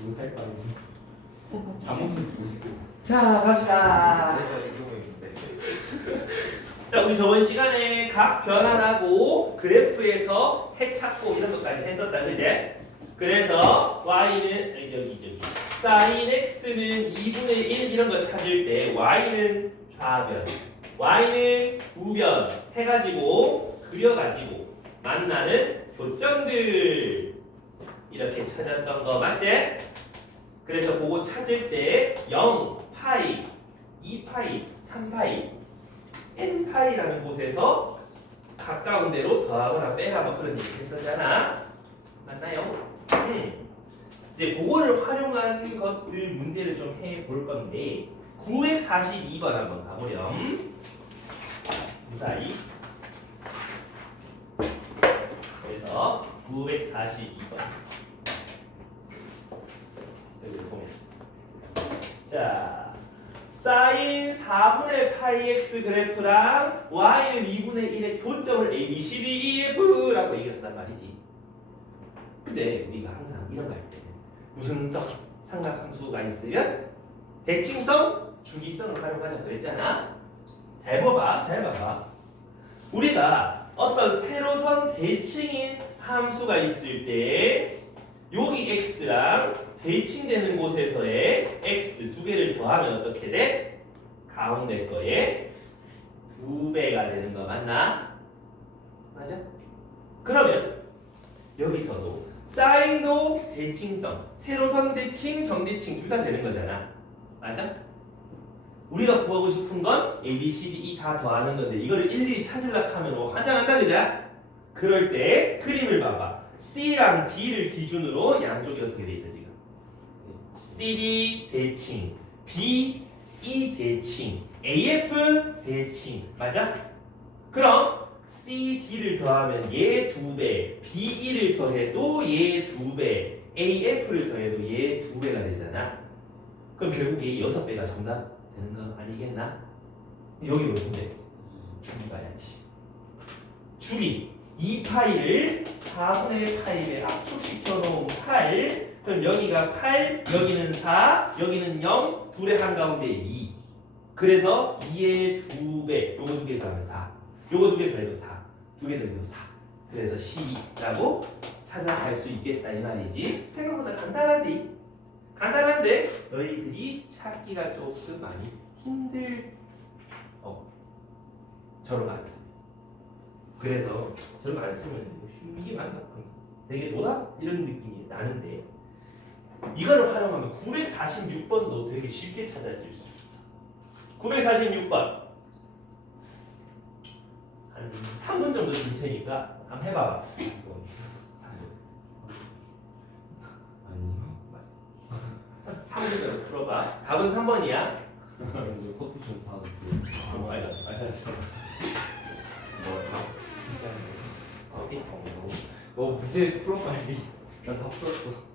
너무 살 빠르네. 잠옷을 입고 있고. 자, 갑시다. 그래서 이러고 있는데. 자, 우리 저번 시간에 각 변환하고 그래프에서 해 찾고 이런 것까지 했었다, 그제? 그래서 y는 저기 sin x는 2분의 1 이런 거 찾을 때 y는 좌변, y는 우변 해가지고 그려가지고 만나는 교점들 이렇게 찾았던 거 맞지? 그래서 그거 찾을 때 0, 파이, 2파이, 3파이, n파이라는 곳에서 가까운 데로 더하거나 빼라 뭐 그런 얘기 했었잖아. 맞나요? 이제 그거를 활용한 것들 문제를 좀 해볼 건데 942번 한번 가보렴. 무사히. 그래서 942번. 여기 보면. 자, sin 4분의 파이 x 그래프랑 y는 2분의 1의 교점을 a, b, c, d, e, f라고 얘기한단 말이지. 근데 우리가 항상 이런 거 할 때 무슨성, 삼각함수가 있으면 대칭성, 주기성을 활용하자 그랬잖아. 잘 봐봐, 잘 봐봐. 우리가 어떤 세로선 대칭인 함수가 있을 때 여기 x랑 대칭되는 곳에서의 x 두 개를 더하면 어떻게 돼? 가운데 거에 2배가 되는 거 맞나? 맞아? 그러면 여기서도 사인도 대칭성, 세로선 대칭, 정대칭 둘 다 되는 거잖아. 맞아? 우리가 구하고 싶은 건 A, B, C, D, E 다 더하는 건데 이거를 일일이 찾으려고 하면 뭐 환장한다 그자? 그럴 때 그림을 봐봐. C랑 D를 기준으로 양쪽이 어떻게 돼 있어 지금? CD 대칭, B, E 대칭, AF 대칭 맞아? 그럼 CD를 더하면 얘 2배, BE를 더해도 얘 2배, AF를 더해도 얘 2배가 되잖아. 그럼 결국 얘 6배가 정답 되는 거 아니겠나? 여기 뭐인데? 줄이 봐야지. 줄이 2파이를 4분의 파이에 압축시켜 놓은 8. 그럼 여기가 8, 여기는 4, 여기는 0, 둘의 한가운데 2. 그래서 2의 2배, 요거 2개 더하면 4. 요거 2개 더해도 4. 2개 더해도 4. 그래서 12라고 찾아갈 수 있겠다 이 말이지. 생각보다 간단한데? 간단한데 너희들이 찾기가 조금 많이 힘들 저런 거 안 쓰면. 그래서 저런 거 안 쓰면 이게 맞나? 되게 뭐다? 이런 느낌이 나는데 이거를 활용하면 946번도 되게 쉽게 찾아질 수 있어. 946번 한 3분 정도 줄 테니까 한번 해봐봐. 3분. 아니요. 3분 정도 풀어봐. 답은 3번이야. 이제 커피 좀 사주세요. 빨리 뭐야? 커피 통으로. 문제 풀어 빨리. 나 다 풀었어.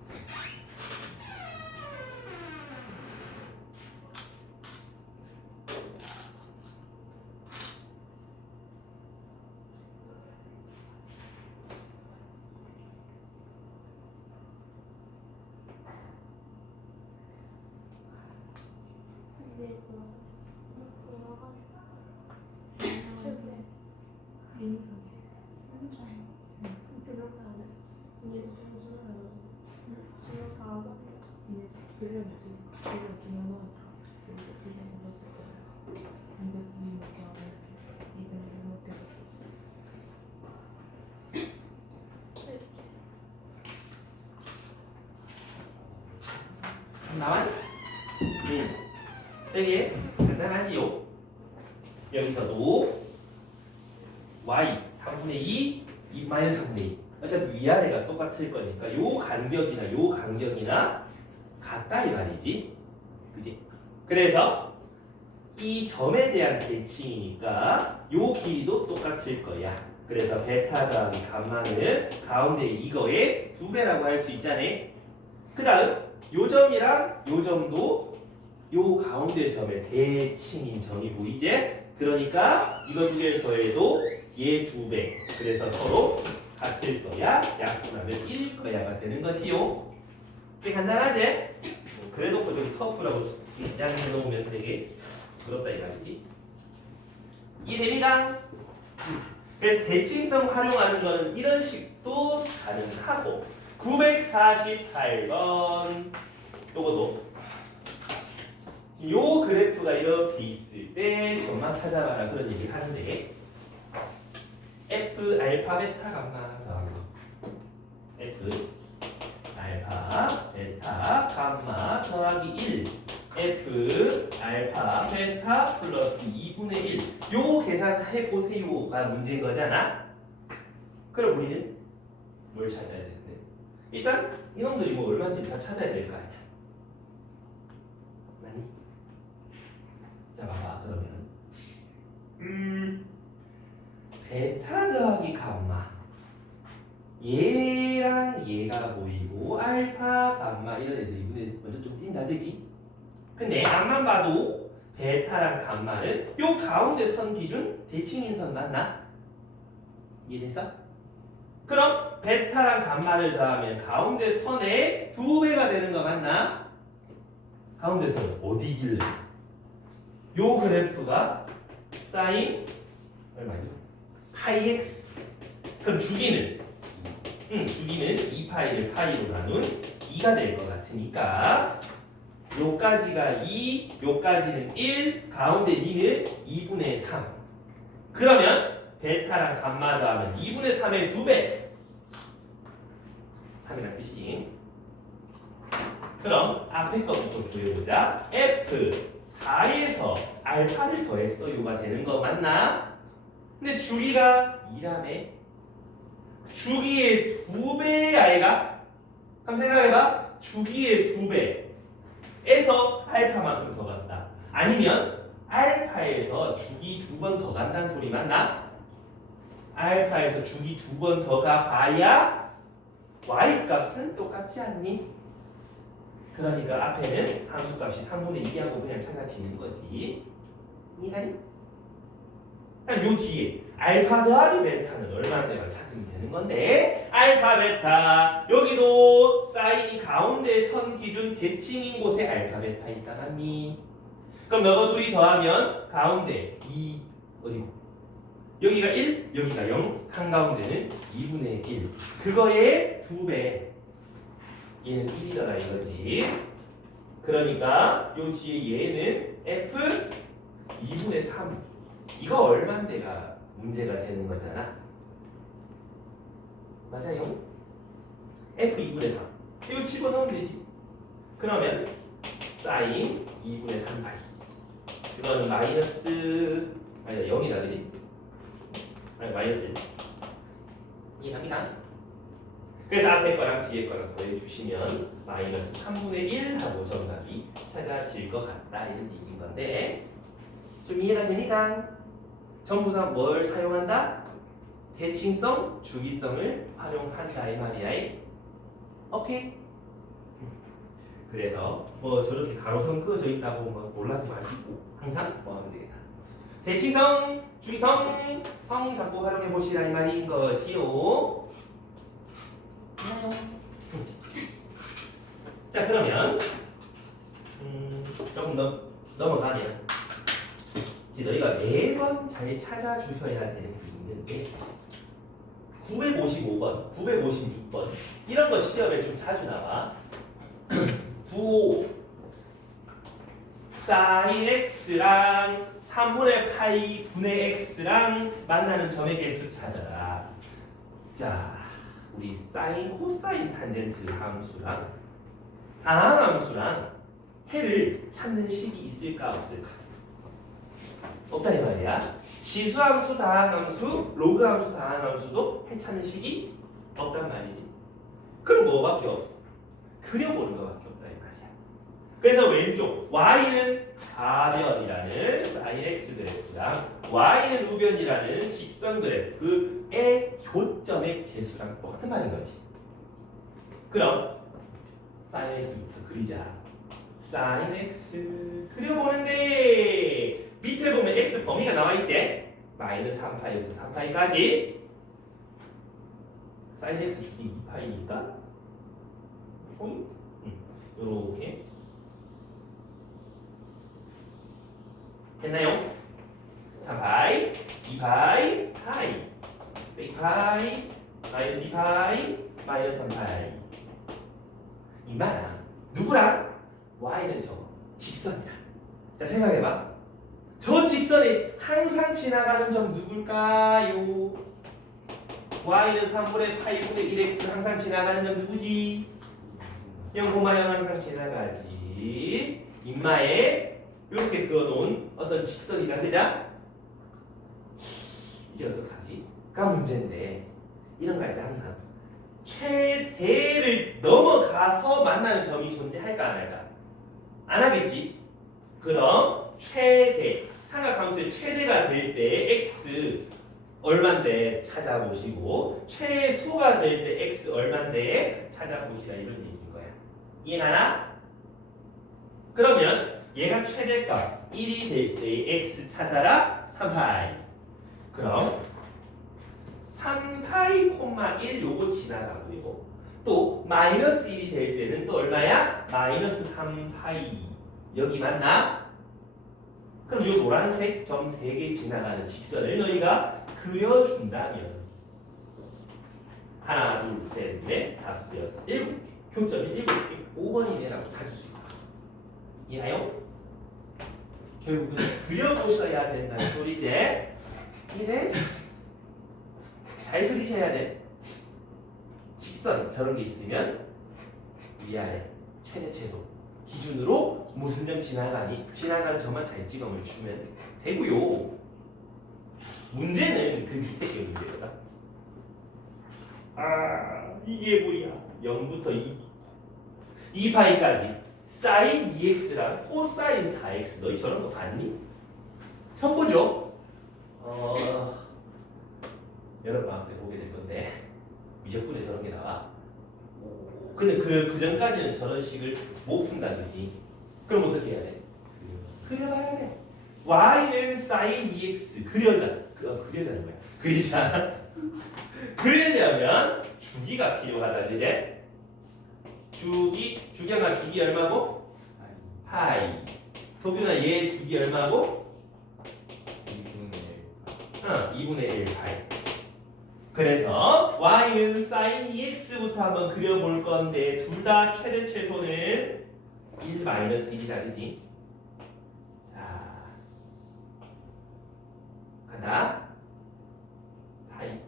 나와? 되게 간단하지요? 여기서도 y 3분의 2, 2 마이너스 3분의 2 어차피 위아래가 똑같을 거니까 요 간격이나 요 간격이나 같다 이 말이지 그지? 그래서 이 점에 대한 대칭이니까 요 길이도 똑같을 거야. 그래서 베타 더하기 감마는 가운데 이거의 2배라고 할 수 있잖아. 그 다음 요 점이랑 요 점도 요 가운데 점의 대칭인 점이 보이지? 그러니까 이거 두 개를 더해도 얘 2배. 그래서 서로 같을 거야. 약분하면 1일 거야가 되는 거지요. 꽤 간단하지? 그래도 좀 터프라고 입장해 놓으면 되게 부럽다 이 말이지. 이해됩니다? 그래서 대칭성 활용하는 거는 이런 식도 가능하고 948번 요것도 요 그래프가 이렇게 있을 때 점만 찾아봐라 그런 얘기를 하는데 F 알파 베타 감마 더하기 F 알파 베타 감마 더하기 1 F 알파 베타 플러스 2분의 1 요 계산해 보세요가 문제인 거잖아. 그럼 우리는 뭘 찾아야 되는데 일단 이놈들이 뭐 얼마인지 다 찾아야 될 거 아니야. 맞니? 자 봐봐 그러면 베타 더하기 감마 얘랑 얘가 보이고 알파 감마 이런 애들이 눈에 먼저 좀 띈다 그지? 근데 앞만 봐도 베타랑 감마는 요 가운데 선 기준 대칭인 선 맞나? 이해됐어? 그럼 베타랑 감마를 더하면 가운데 선의 2배가 되는 거 맞나? 가운데 선 어디길래? 요 그래프가 사인 얼마죠? 파이 x. 그럼 주기는 2파이를 파이로 나눈 2가 될 것 같으니까 요까지가 2, 요까지는 1, 가운데 2는 2분의 3. 그러면 베타랑 감마 더하면 2분의 3의 2배. 3이란 뜻이. 그럼 앞에 것부터 구해보자. F 4에서 알파를 더했어. 요가 되는 거 맞나? 근데 주기가 2라며. 주기의 2배 아이가? 한번 생각해봐. 주기의 2배에서 알파만큼 더 간다. 아니면 알파에서 주기 2번 더 간다는 소리 맞나? 알파에서 주기 2번 더 가봐야 y 값은 똑같지 않니? 그러니까 앞에는 함수값이 3분의 2하고 그냥 찾아지는 거지. 이해하니? 그럼 요 뒤에 알파 더하기 베타는 얼마인데만 찾으면 되는 건데 알파 베타 여기도 사인이 가운데 선 기준 대칭인 곳에 알파 베타 있다 맞니? 그럼 너가 둘이 더하면 가운데 2 어디고? 여기가 1, 여기가 0, 한가운데는 2분의 1 그거의 2배 얘는 1이더라 이거지. 그러니까 요 뒤에 얘는 F 2분의 3 이거 얼마인데가 문제가 되는 거잖아. 맞아요? F 2분의 3 이거 집어넣으면 되지. 그러면 사인 2분의 3파이 이거는 마이너스 아니다 0이다 그지? 아니 마이너스 이해합니다. 그래서 앞에 거랑 뒤에 거랑 더해주시면 마이너스 3분의 1 하고 정답이 찾아질 것 같다 이런 얘기인 건데 좀 이해가 됩니까? 전부 다 뭘 사용한다? 대칭성, 주기성을 활용한다 이 말이야. 오케이? 그래서 뭐 저렇게 가로선 그어져 있다고 뭐 놀라지 마시고 항상 뭐 하면 되겠다. 대칭성, 주기성, 성 잡고 활용해 보시라 이 말인 거지요. 자 그러면 조금 넘어가면 이제 너희가 매번 잘 찾아주셔야 되는 게 있는데 955번, 956번 이런 거 시험에 좀 자주 나와. 9 사인 x랑 3분의 파이 분의 x랑 만나는 점의 개수 찾아라. 자 우리 사인, 코사인 탄젠트 함수랑 다항함수랑 해를 찾는 식이 있을까 없을까? 없다 이 말이야. 지수함수, 다항함수, 로그함수, 다항함수도 해 찾는 식이 없단 말이지. 그럼 뭐밖에 없어? 그려보는 것밖에 없다 이 말이야. 그래서 왼쪽 y는 가변이라는 사인 x 그래프랑 y는 우변이라는 직선 그래프의 교점의 개수랑 똑같은 말인 거지. 그럼 사인 x부터 그리자. 사인 x 그려보는데 밑에 보면 x 범위가 나와 있지? 마이너스 3파이부터 3파이까지. 사인 x 주기 2파이니까 요렇게 됐나요? 3파이 2파이 파이 빼기 파이 마이너스 2파이 마이너스 3파이 이말아 누구랑? y는 저 직선이다. 자 생각해봐. 저 직선이 항상 지나가는 점 누굴까요? y는 3분의 파이분의 1x 항상 지나가는 점 누구지? 0,0 항상 지나가지. 인마에 이렇게 그어놓은 어떤 직선이다. 그자? 이제 어떡하지? 가 문제인데 이런 거 할 때 항상 최대를 넘어가서 만나는 점이 존재할까 안 할까? 안 하겠지? 그럼 최대 삼각함수의 최대가 될 때 x 얼만데 찾아보시고 최소가 될 때 x 얼만데 찾아보시라 이런 얘기인 거야. 이해가나? 그러면 얘가 최대값 1이 될 때 x 찾아라 3파이. 그럼 3파이 콤마 1 요거 지나가고요. 또 마이너스 1이 될 때는 또 얼마야? 마이너스 3파이. 여기 맞나? 그럼 요 노란색 점 3개 지나가는 직선을 너희가 그려준다면 하나, 둘, 셋, 넷, 다섯, 여섯, 일곱 개. 교점이 7개, 5번이네라고 찾을 수 있다. 이해해요? 결국은 그려보셔야 된다는 소리지. 이랬어. 잘 그리셔야 돼. 직선 저런 게 있으면 위아래 최대 최소 기준으로 무슨 점 지나가니 지나가는 점만 잘 찍어면 주면 되고요. 문제는 그 밑에 게 문제거든. 아 이게 뭐야? 0부터 2파이까지 사인 2x랑 코사인 4x 너희 저런 거 봤니? 처음 보죠? 여러 방학 때 보게 될 건데 미적분에 저런 게 나와. 근데 그 전까지는 저런 식을 못 푼다든지. 그럼 어떻게 해야 돼? 그려봐야 돼. y는 sin 2x 그려자는 거야. 그리자. 그리려면 주기가 필요하다. 이제 주기가 주기 얼마고? 파이. 도균아 얘 주기 얼마고? 2분의 1 파이. 그래서 y는 sin 2x부터 한번 그려볼 건데 둘 다 최대 최소는 1-1이다. 그지? 자 간다. 파이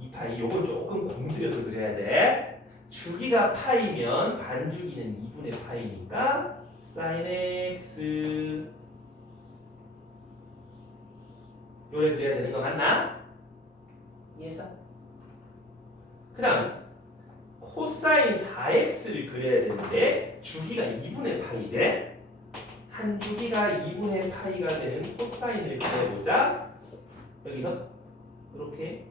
2파이 요건 조금 공들여서 그려야 돼. 주기가 파이면 반주기는 2분의 파이니까 sin x 요래 그려야 되는 거 맞나? 이해했어? 그 다음 코사인 4x를 그려야 되는데 주기가 2분의 파이제. 한 주기가 2분의 파이가 되는 코사인을 그려보자. 여기서 이렇게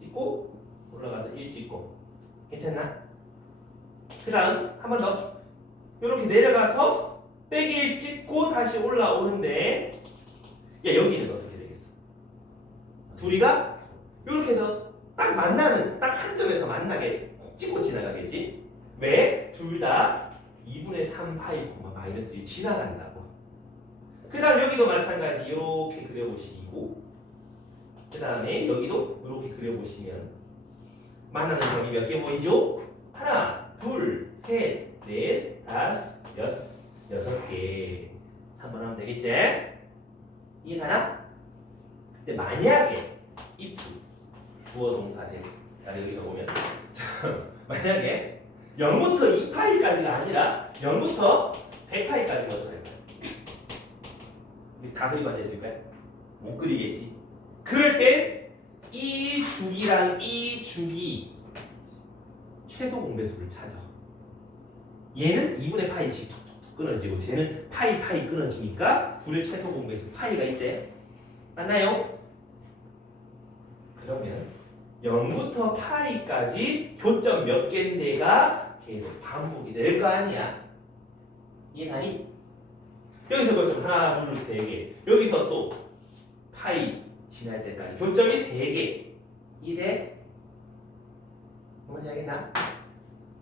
찍고 올라가서 1 찍고 괜찮나? 그 다음 한 번 더 이렇게 내려가서 빼기 1 찍고 다시 올라오는데 야 여기는 어떻게 되겠어? 둘이가 이렇게 해서 딱 만나는 딱 한 점에서 만나게 콕 찍고 지나가겠지? 왜? 둘 다 2분의 3파이 마이너스 1 지나간다고. 그 다음 여기도 마찬가지 이렇게 그려보시고 그 다음에 여기도 이렇게 그려보시면 만나는 점이 몇 개 보이죠? 하나, 둘, 셋, 넷, 다섯, 여섯 개. 3번 하면 되겠지? 이해가나? 근데 만약에 if 주어 동사대 자 여기서 보면 만약에 0부터 2파이까지가 아니라 0부터 100파이까지가 어떡할 거야? 다 그리고 앉아있을까요? 못 그리겠지. 그럴 때 이 주기랑 이 주기 최소 공배수를 찾아. 얘는 2분의 파이씩 톡톡톡 끊어지고 쟤는 파이 끊어지니까 둘의 최소 공배수 파이가 있지? 맞나요? 그러면 0부터 파이까지 교점 몇 개인데가 계속 반복이 될 거 아니야? 이해하니? 여기서 교점 하나, 둘, 세 개. 여기서 또 파이 지날 때까지 교점이 3개. 이래? 뭔지 알겠나?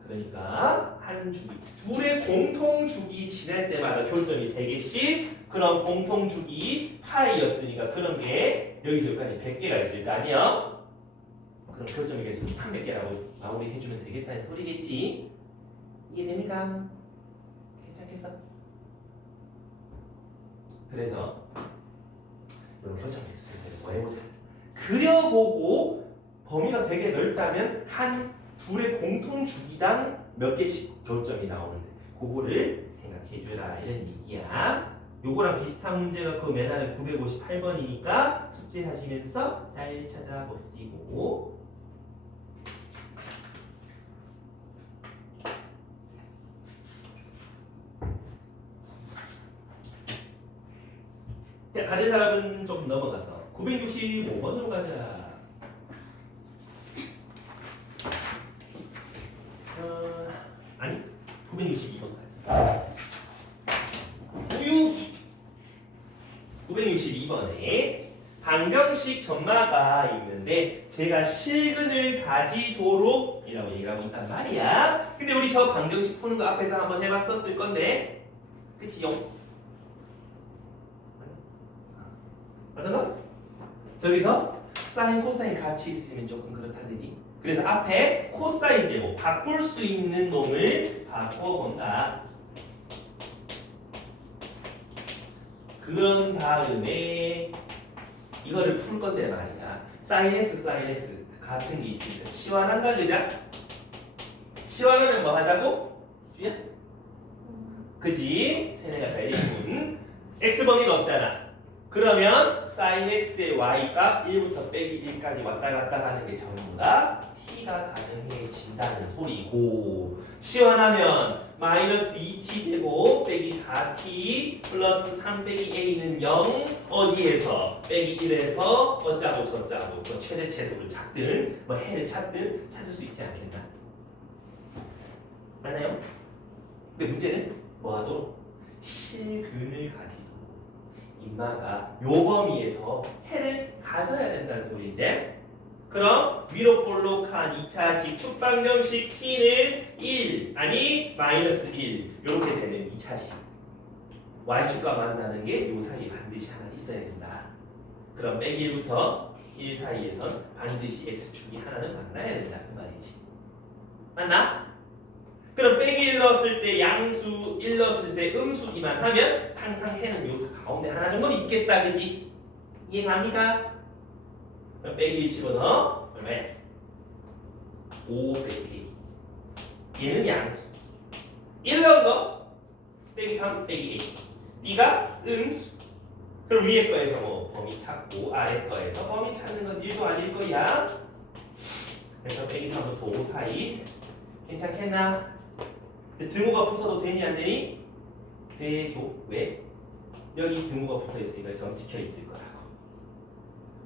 그러니까 한 주기 둘의 공통 주기 지날 때마다 교점이 3개씩 그럼 공통 주기 파이였으니까 그런 게 여기서 여기까지 100개가 있을 거 아니야? 그럼 교점의 개수는 300개라고 마무리해주면 되겠다는 소리겠지? 이해됩니까? 괜찮겠어? 그래서 여러분 교점 개수 쓸 때는 뭐 해보자. 그려보고 범위가 되게 넓다면 한 둘의 공통 주기당 몇 개씩 교점이 나오는데 그거를 생각해주라 이런 얘기야. 요거랑 비슷한 문제가 그 맨 아래 958번이니까 숙제하시면서 잘 찾아보시고. 자, 가진 사람은 좀 넘어가서 965번으로 가자. 아니 962번까지. 구유기 962번에 방정식 전마가 있는데 제가 실근을 가지도록 이라고 얘기하고 있단 말이야. 근데 우리 저 방정식 푸는 거 앞에서 한번 해봤었을 건데 그치요? 맞나? 저기서 사인 코사인 같이 있으면 조금 그렇다 그지? 그래서 앞에 코사인 제곱 바꿀 수 있는 놈을 바꿔본다. 그런 다음에 이거를 풀 건데 말이야. 사인 x 사인 x 같은 게 있으니까 치환한다 그자? 치환하면 뭐 하자고? 주야? 그지? 세네가 잘 읽군. x 범위가 없잖아. 그러면 sin x의 y값 1부터 빼기 1까지 왔다 갔다 하는 게 전부 다 t가 가능해진다는 소리고, 치환하면 마이너스 2t 제곱 빼기 4t 플러스 3 빼기 a는 0 어디에서 빼기 1에서 어짜고 저짜고 뭐 최대 최소를 찾든 뭐 해를 찾든 찾을 수 있지 않겠나? 맞나요? 근데 문제는 뭐 하도록? 실근을 가지도록 인마가 요 범위에서 해를 가져야 된다는 소리지. 그럼 위로 볼록한 2차식 축방정식 t는 1 아니 마이너스 1 이렇게 되는 2차식 y축과 만나는 게 요 사이에 반드시 하나 있어야 된다. 그럼 빼기 1부터 1 사이에선 반드시 x축이 하나는 만나야 된다 그 말이지. 맞나? 그럼 빼기 1 넣었을 때 양수 1 넣었을 때 음수기만 하면 항상 해는 요 가운데 하나 정도는 있겠다 그지? 이해갑니까? 그럼 빼기 1 집어넣어 얼마야? 5 빼기 1 얘는 양수 1 넣은 거 빼기 3 빼기 1 B가 음수. 그럼 위에 거에서 뭐 범위 찾고 아래 거에서 범위 찾는 건 1도 아닐 거야. 그래서 빼기 3부터 5 사이 괜찮겠나? 등호가 붙어도 되니 안 되니? 되죠. 왜? 여기 등호가 붙어 있으니까 점 찍혀 있을 거라고.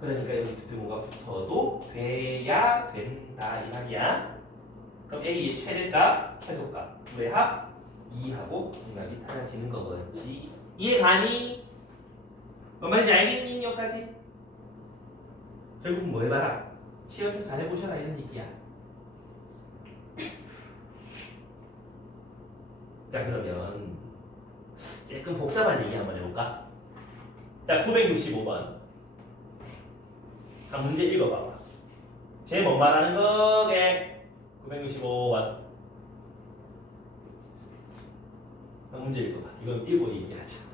그러니까 여기 등호가 붙어도 돼야 된다 이 말이야. 그럼 A의 최대값, 최소값 둘의 합 2하고 정답이 찾아지는 거겠지. 이해가니? 뭔 말인지 알겠니? 여기까지? 결국 뭐 해봐라? 치열 좀 잘해보셔라 이런 얘기야. 자 그러면 조금 복잡한 얘기 한번 해볼까? 자 965번 한 문제 읽어봐봐. 쟤 뭔 말하는 거게? 965번 한 문제 읽어봐. 이건 읽고 얘기하자.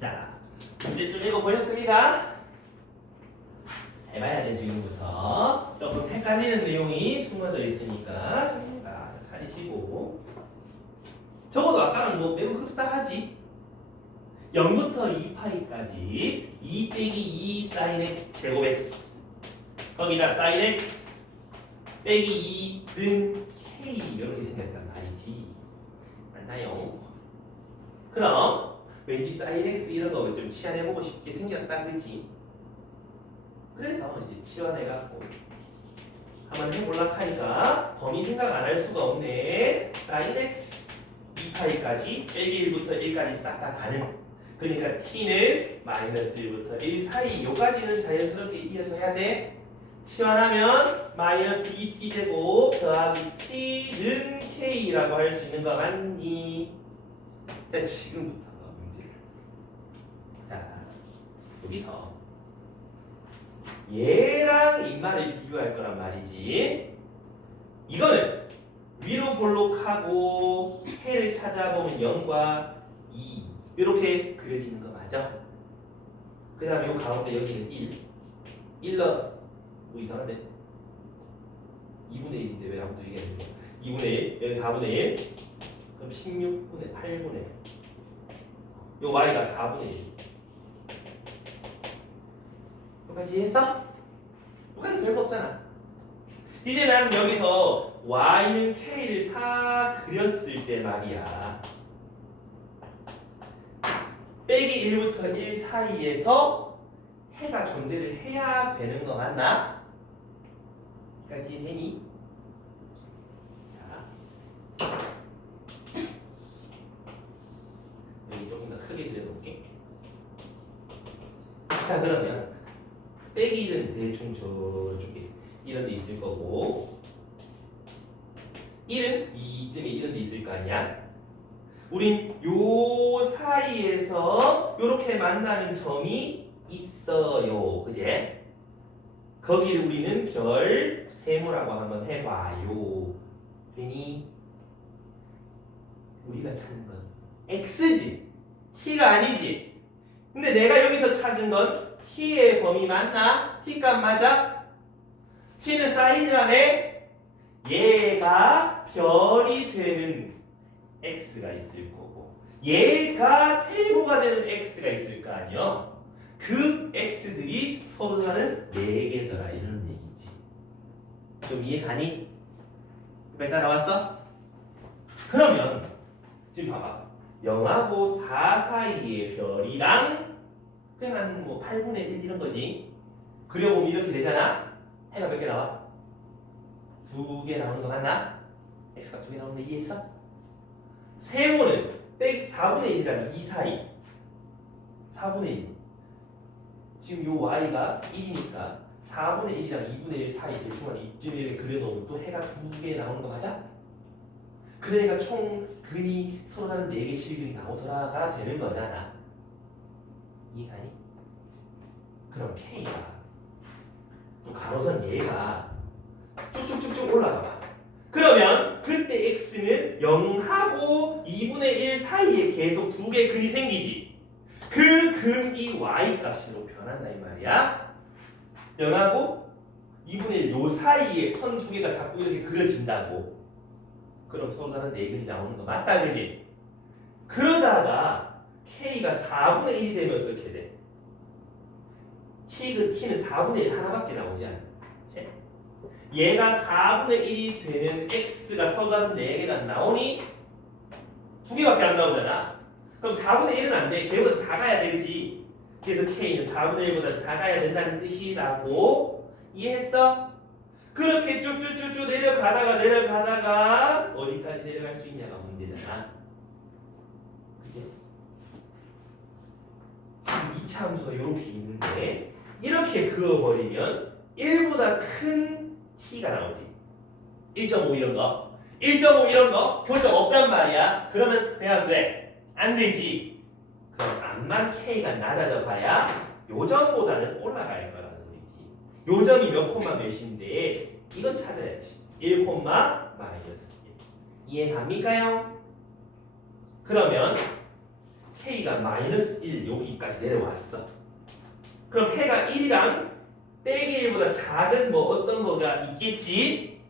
자, 문제 좀 읽어보셨습니다. 잘 봐야 돼 지금부터. 조금 헷갈리는 내용이 숨어져 있으니까 자, 차리시고 적어도 아까랑 뭐 매우 흡사하지. 0부터 2파이까지 2 빼기 2 사인 x 제곱 x 거기다 사인 x 빼기 2는 k 이렇게 생겼단 말이지. 맞나요? 그럼 왠지 사인 x 이런 거 좀 치환해보고 싶게 생겼다 그지? 그래서 이제 치환해갖고 한번 해볼라 하니까 범위 생각 안 할 수가 없네. 사인 x 2파이까지 빼기 1부터 1까지 싹 다 가는. 그러니까 t는 마이너스 1부터 1 사이 요까지는 자연스럽게 이어져야 돼. 치환하면 마이너스 2t 제곱 더하기 t는 k라고 할 수 있는 거 맞니? 자, 지금부터 문제. 자, 여기서 얘랑 인마를 비교할 거란 말이지. 이거는 위로 볼록하고 해를 찾아보면 0과 2 이렇게 그려지는 거 맞아? 그 다음에 요 가운데 여기는 1 넣었어. 뭐 이상한데? 2분의 1인데 왜 아무도 얘기 안 해? 2분의 1 여기 4분의 1 그럼 16분의 8분의 1 요 y가 4분의 1 여기까지 했어? 여기까지 별거 없잖아. 이제 나는 여기서 y는 k를 싹 그렸을 때 말이야 빼기 1부터 1 사이에서 해가 존재를 해야 되는 거 맞나? 여기까지 되니? 자, 여기 조금 더 크게 그려놓을게. 자, 그러면 빼기 1은 대충 저쪽에 이런 데 있을 거고 1은 이쯤에 이런 데 있을 거 아니야? 우린 요 사이에서 요렇게 만나는 점이 있어요. 그제? 거기를 우리는 별 세모라고 한번 해봐요. 괜히 우리가 찾는 건 x지 t가 아니지. 근데 내가 여기서 찾은 건 t의 범위 맞나? t값 맞아? t는 사인이라며? 얘가 별이 되는 x가 있을 거고 얘가 세모가 되는 x가 있을 거 아니야? 그 x들이 서로 다른 4개더라 이런 얘기지. 좀 이해 가니? 몇 따라왔어? 그러면 지금 봐봐 0하고 4 사이의 별이랑 그냥 한 뭐 8분의 1 이런 거지. 그려보면 이렇게 되잖아. 해가 몇 개 나와? 2개 나오는 거 맞나? x가 2개 나오는 거 이해했어? 세모는 빼기 4분의 1이랑 2 사이 4분의 1 지금 요 y가 1이니까 4분의 1이랑 2분의 1 사이 대충 한 이쯤에 그려놓으면 또 해가 2개 나오는 거 맞아? 그러니까 총 근이 서로 다른 4개 실근이 나오더라가 되는 거잖아. 이해가니? 그럼 K가 또 가로선 얘가 쭉쭉쭉쭉 올라가 봐. 그러면 그때 X는 0하고 2분의 1 사이에 계속 2개 근이 생기지. 그 근이 Y 값으로 변한다 이 말이야. 0하고 2분의 1 요 사이에 선 2개가 자꾸 이렇게 그려진다고. 그럼 서로 다른 4근이 나오는 거 맞다 그지? 그러다가 K가 4분의 1이 되면 어떻게 돼? T는 4분의 1 하나밖에 나오지 않아. 얘가 4분의 1이 되는 X가 서로 다른 4개가 나오니 2개밖에 안 나오잖아. 그럼 4분의 1은 안 돼. 걔보다 작아야 돼 그지? 그래서 K는 4분의 1보다 작아야 된다는 뜻이라고. 이해했어? 그렇게 쭉쭉쭉쭉 내려가다가 어디까지 내려갈 수 있냐가 문제잖아. 그치? 지금 2차 함수가 이렇게 있는데 이렇게 그어버리면 1보다 큰 t가 나오지. 1.5 이런 거 1.5 이런 거 교점 없단 말이야. 그러면 돼 안 돼? 안 되지. 그럼 암만 k가 낮아져 봐야 요 점보다는 올라갈 거라는 소리지. 요 점이 몇 콤마 몇인데 이건 찾아야지. 1 콤마 마이너스 1. 이해갑니까요? 그러면 k가 마이너스 1 여기까지 내려왔어. 그럼 해가 1이랑 빼기 1보다 작은 뭐 어떤 거가 있겠지?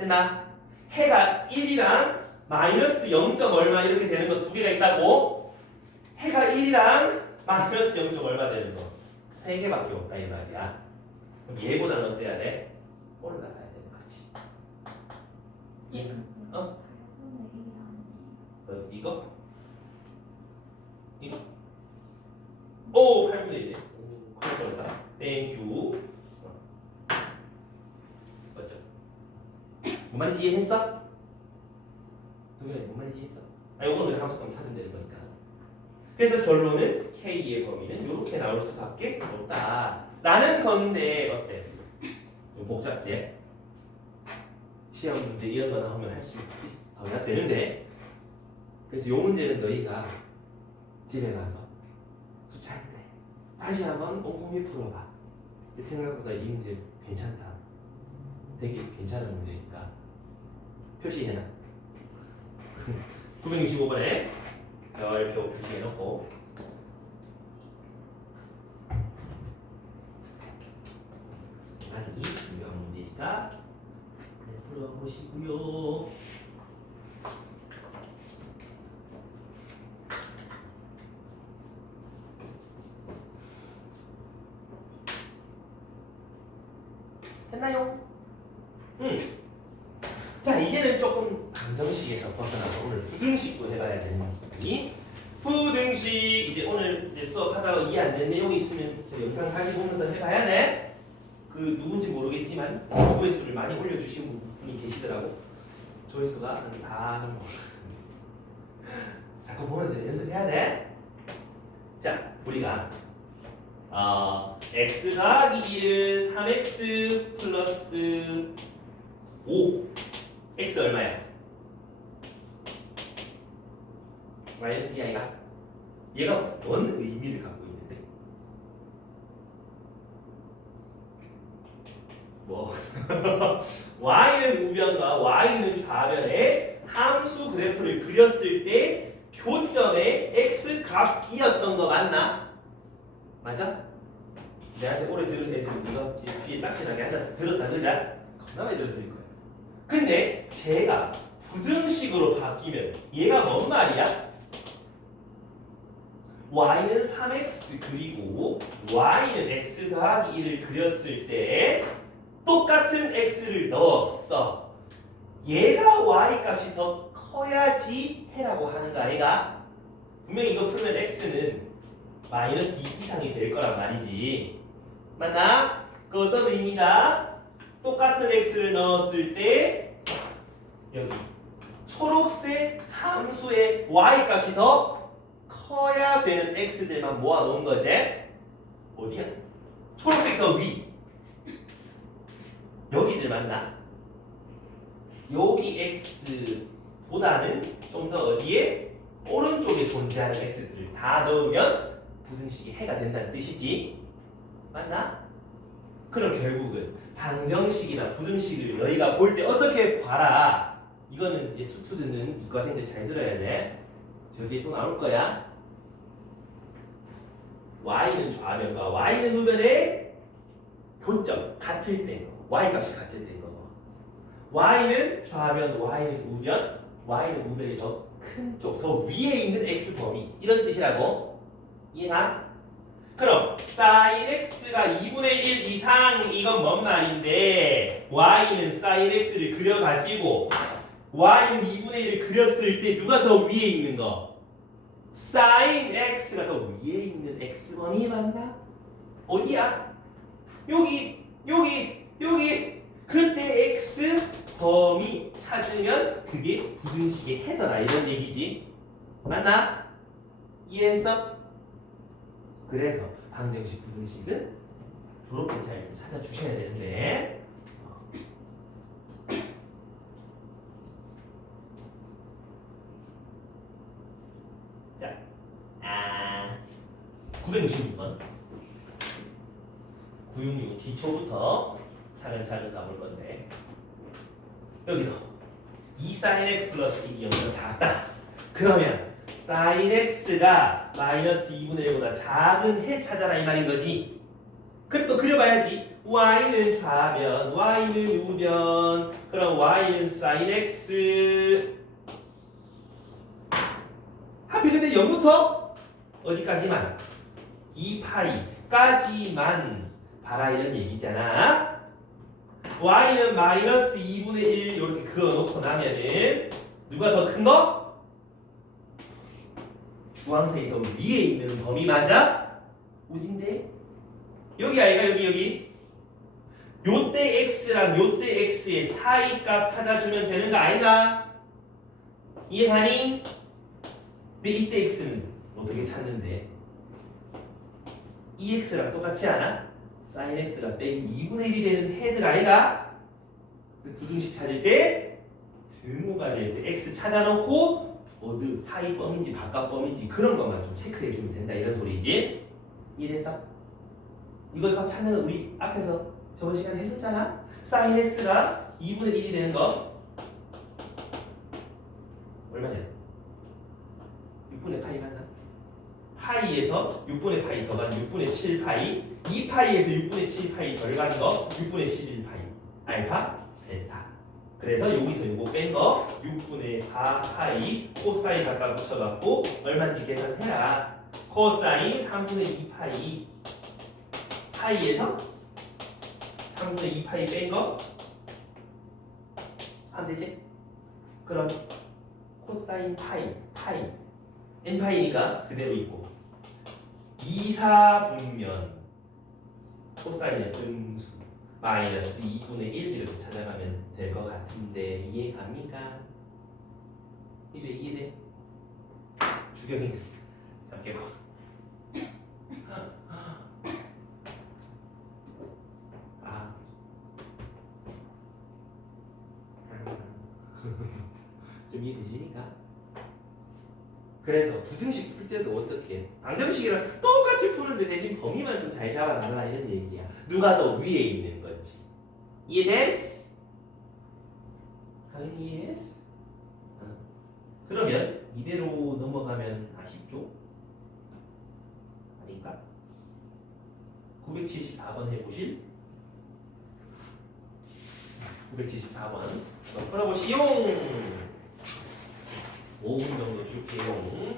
됐나? 해가 1이랑 마이너스 0. 얼마 이렇게 되는 거 두 개가 있다고? 해가 1이랑 마이너스 0. 얼마 되는 거 세 개밖에 없다 이 말이야. 그럼 얘보다는 어때야 돼? 올라가야 되는 거지. 예. 어? 이거? 이거? 오! 8분의 1이네. 오, 큰일 뻔했다. 땡큐. 맞죠? 뭔 말인지 이해했어? 동현이 뭔 말인지 이해했어? 아, 요거는 함수값 찾으면 되는 거니까. 그래서 결론은 K의 범위는 이렇게 나올 수밖에 없다. 라는 건데 어때? 좀 복잡지? 시험 문제 이런 거 나오면 할 수 있어야 되는데 그래서 요 문제는 너희가 집에 가서 수차례 다시 한번 꼼꼼히 풀어봐. 생각보다 이 문제 괜찮다. 되게 괜찮은 문제니까 표시해놔. 965번에 별표 표시해놓고 많이 중요한 문제니까 풀어보시고요. 됐나요? 자, 이제는 조금 방정식에서 벗어나서 오늘 부등식도 해봐야 되는 문제니 부등식 이제 오늘 이제 수업하다가 이해 안 되는 내용이 있으면 저 영상 다시 보면서 해봐야 돼. 그 누군지 모르겠지만 조회수를 많이 올려주신 분이 계시더라고. 조회수가 한 4 정도. 자꾸 보면서 연습해야 돼. 자, 우리가 x 더하기 1 3x 플러스 5 x 얼마야? 마이너스 2 아이가? 얘가 뭔 의미를 갖고 있는데? 뭐 y는 우변과 y는 좌변에 함수 그래프를 그렸을 때 교점의 x 값이었던 거 맞나? 맞아? 내한테 오래 들은 애들 이거 뒤에 딱실하게 앉아 들었다 그러자? 겁나 많이 들었을 거야. 근데 제가 부등식으로 바뀌면 얘가 뭔 말이야? y는 3x 그리고 y는 x 더하기 1을 그렸을 때 똑같은 x를 넣었어. 얘가 y 값이 더 커야지 해라고 하는 거 아이가? 분명히 이거 풀면 x는 마이너스 2 이상이 될 거란 말이지. 맞나? 그 어떤 의미다? 똑같은 x를 넣었을 때 여기 초록색 함수의 y 값이 더 커야 되는 x들만 모아놓은 거지. 어디야? 초록색 더 위. 여기들 맞나? 여기 x보다는 좀 더 어디에? 오른쪽에 존재하는 x들을 다 넣으면 부등식이 해가 된다는 뜻이지. 맞나? 그럼 결국은 방정식이나 부등식을 너희가 볼 때 어떻게 봐라. 이거는 이제 수투 듣는 이과생들 잘 들어야 돼. 저기에 또 나올 거야. y는 좌변과 y는 우변의 교점 같을 때 y 값이 같을 때인 거고 y는 좌변, y는 우변, y는 우변이 더 큰 쪽, 더 위에 있는 x 범위 이런 뜻이라고. 이해가? 그럼 sin x가 2분의 1 이상 이건 뭔 말인데 y는 sin x를 그려가지고 y는 2분의 1을 그렸을 때 누가 더 위에 있는 거? sin x가 더 위에 있는 x번이 맞나? 어디야? 여기 그때 x 범위 찾으면 그게 부등식의 해더라 이런 얘기지. 맞나? 이해했어? 그래서 방정식 부등식은 저렇게 잘 좀 찾아주셔야 되는데 자, 966번 966 기초부터 차근차근 가볼 건데 여기도 2 sin x 플러스 1이 0보다 작다. 그러면 sin x가 마이너스 2분의 1보다 작은 해 찾아라 이 말인 거지. 그럼 또 그려봐야지. y는 좌변, y는 우변. 그럼 y는 sin x. 하필 근데 0부터 어디까지만? 2파이까지만 봐라 이런 얘기잖아. y는 마이너스 2분의 1 이렇게 그어놓고 나면은 누가 더 큰 거? 주황색이 더 위에 있는 범위 맞아? 어딘데? 여기 아이가 여기 요때 x랑 요때 x의 사이값 찾아주면 되는 거 아이가? 이해가니? 근데 이때 x는 어떻게 찾는데? 이 x랑 똑같지 않아? sin x가 빼기 2분의 1이 되는 헤드 아이가? 부등식 찾을 때 등호가 될 때 x 찾아놓고 어느 사이 범인지 바깥 범인지 그런 것만 좀 체크해 주면 된다 이런 소리지? 이해됐어? 이걸 값 찾는 거 우리 앞에서 저번 시간에 했었잖아? sin x가 2분의 1이 되는 거 얼마냐? 6분의 파이 맞나? 파이에서 6분의 파이 더간 6분의 7 파이 2파이에서 6분의 7 파이 덜 가는 거 6분의 11 파이 알파 베타. 그래서 여기서 요거 뺀 거 6분의 4 파이 코사인 갖다 붙여갖고 얼마인지 계산해라. 코사인 3분의 2 파이 파이에서 3분의 2 파이 뺀 거 하면 되지? 그럼 코사인 파이 n파이니까 그대로 있고 2사분면 코사인의 등수 마이너스 2분의 1 이렇게 찾아가면 될 것 같은데 이해갑니까? 이제 이해돼? 주경이 잡겠고 좀 이해되시니까? 그래서 부등식 풀 때도 어떻게 해? 방정식이랑 똑같이 푸는데 대신 범위만 좀 잘 잡아달라 이런 얘기야. 누가 더 위에 있는 건지. 이해됐어? 당연히 이해했어. 그러면 이대로 넘어가면 아쉽죠? 아닌가? 974번 해보실? 974번 풀어보시오. 5분 정도 줄게요.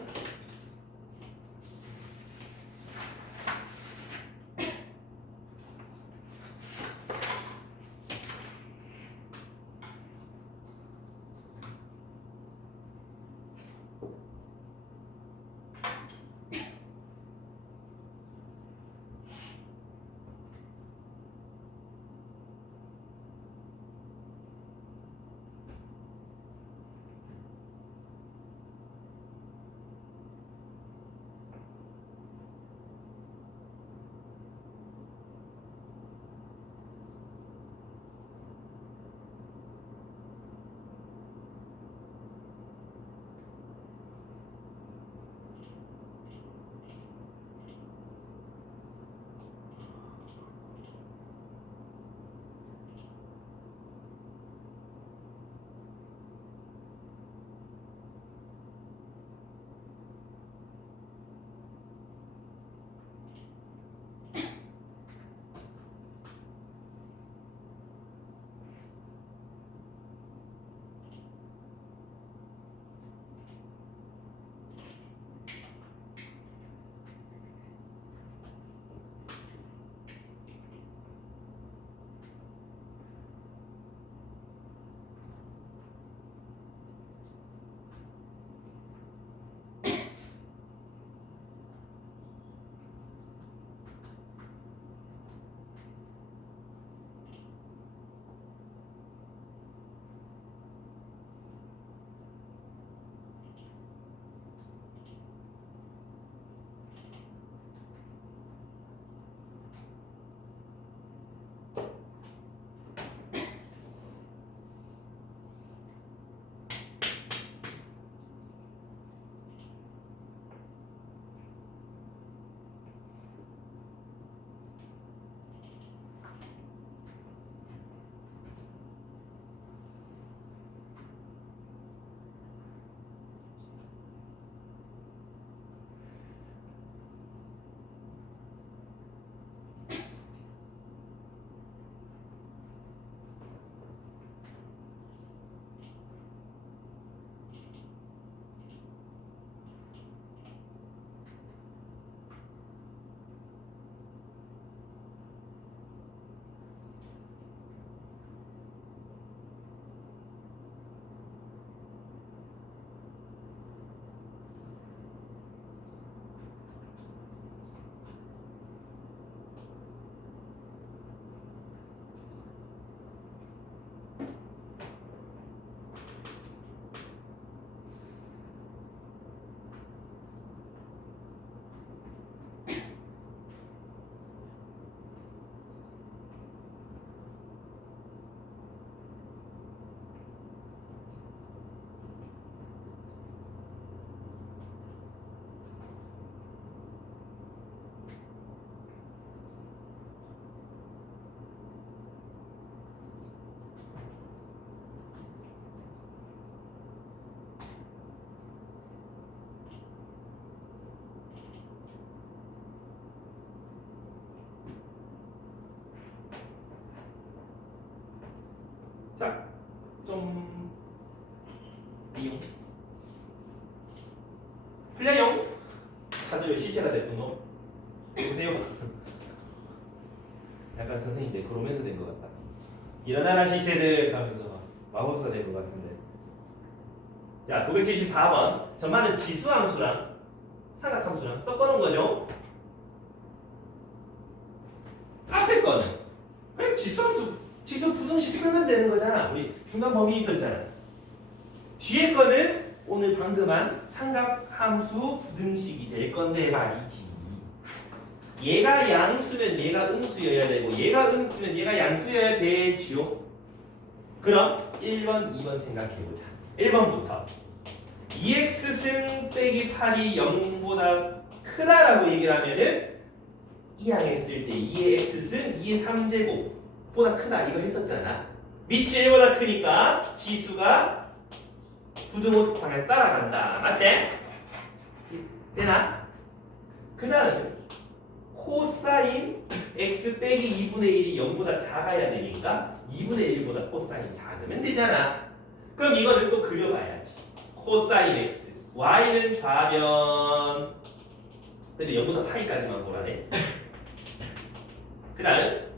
시체가 됐군 너. 보세요. 약간 선생님들 그러면서 된 것 같다. 일어나라 시체들 하면서 막 마법사 된 것 같은데. 자 974번. 전반은 지수함수랑 삼각함수랑 섞어놓은 거죠. 앞에 거는 그냥 지수함수 지수 부등식 풀면 되는 거잖아. 우리 중간 범위 있었잖아. 뒤에 거는 오늘 방금 한 삼각함수 부등식이 될 건데 말이지. 얘가 양수면 얘가 음수여야 되고 얘가 음수면 얘가 양수여야 되지요. 그럼 1번, 2번 생각해보자. 1번부터 2x승 빼기 8이 0보다 크다라고 얘기를 하면은 이항했을 때 2의 x승 2의 3제곱보다 크다 이거 했었잖아. 밑이 1보다 크니까 지수가 부등호 방향 따라간다. 맞지? 되나? 그 다음에 코사인 x 빼기 2분의 1이 0보다 작아야 되니까 2분의 1보다 코사인 작으면 되잖아. 그럼 이거는 또 그려봐야지. 코사인 x y는 좌변 근데 0보다 파이까지만 보라네. 그 다음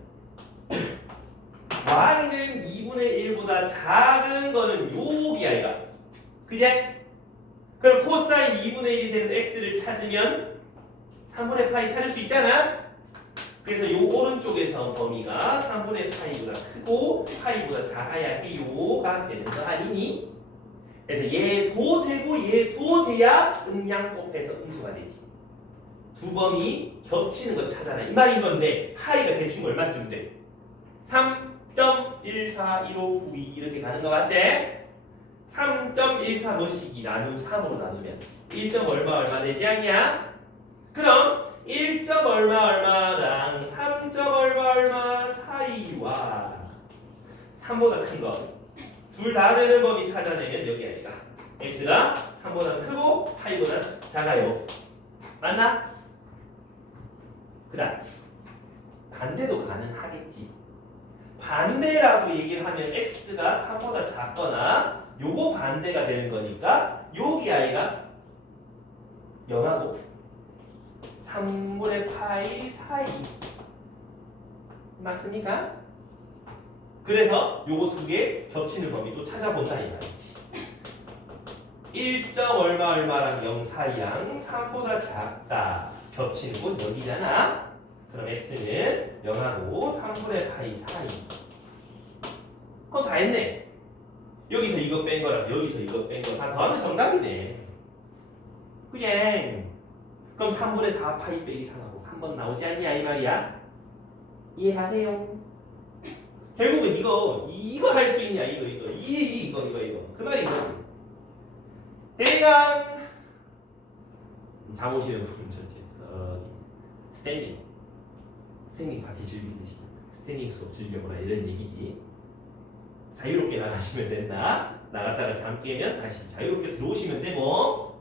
y는 2분의 1보다 작은 거는 여기 아이가 그제? 그럼 코사인 2분의 1이 되는 x를 찾으면 3분의 파이 찾을 수 있잖아. 그래서 요 오른쪽에서 범위가 3분의 파이보다 크고 파이보다 작아야 해요가 되는 거 아니니? 그래서 얘도 되고 얘도 돼야 음양 곱해서 음수가 되지. 두 범위 겹치는 거 찾아라 이 말인 건데 파이가 대충 얼마쯤 돼? 3.141592 이렇게 가는 거 맞지? 3.14 뭐씩이 나누 3으로 나누면 1점 얼마 되지 않냐? 그럼 1점 얼마랑 3점 얼마 사이와 3보다 큰 거 둘 다 되는 범위 찾아내면 여기 아이가 x가 3보다 크고 파이보다 작아요. 맞나? 그 다음 반대도 가능하겠지. 반대라고 얘기를 하면 x가 3보다 작거나 요거 반대가 되는 거니까 여기 아이가 0하고 3분의 파이 사이 맞습니까? 그래서 요거 두 개 겹치는 범위도 찾아본다 이 말이지. 1점 얼마랑 0 사이랑 3보다 작다 겹치는 곳 여기잖아. 그럼 x는 0하고 3분의 파이 사이. 그럼 다 했네. 여기서 이거 뺀 거랑 여기서 이거 뺀 거 다 더하면 정답이네. 그냥 그럼 3분의 4 파이 빼기 3하고 3번 나오지 않냐 이 말이야. 이해하세요? 결국은 이거 할 수 있냐 이거 그 말인 거지. 대강 잠 오시는 분 전체 스탠딩 파티 즐기듯이 스탠딩 수업 즐겨보라 이런 얘기지. 자유롭게 나가시면 된다. 나갔다가 잠 깨면 다시 자유롭게 들어오시면 되고.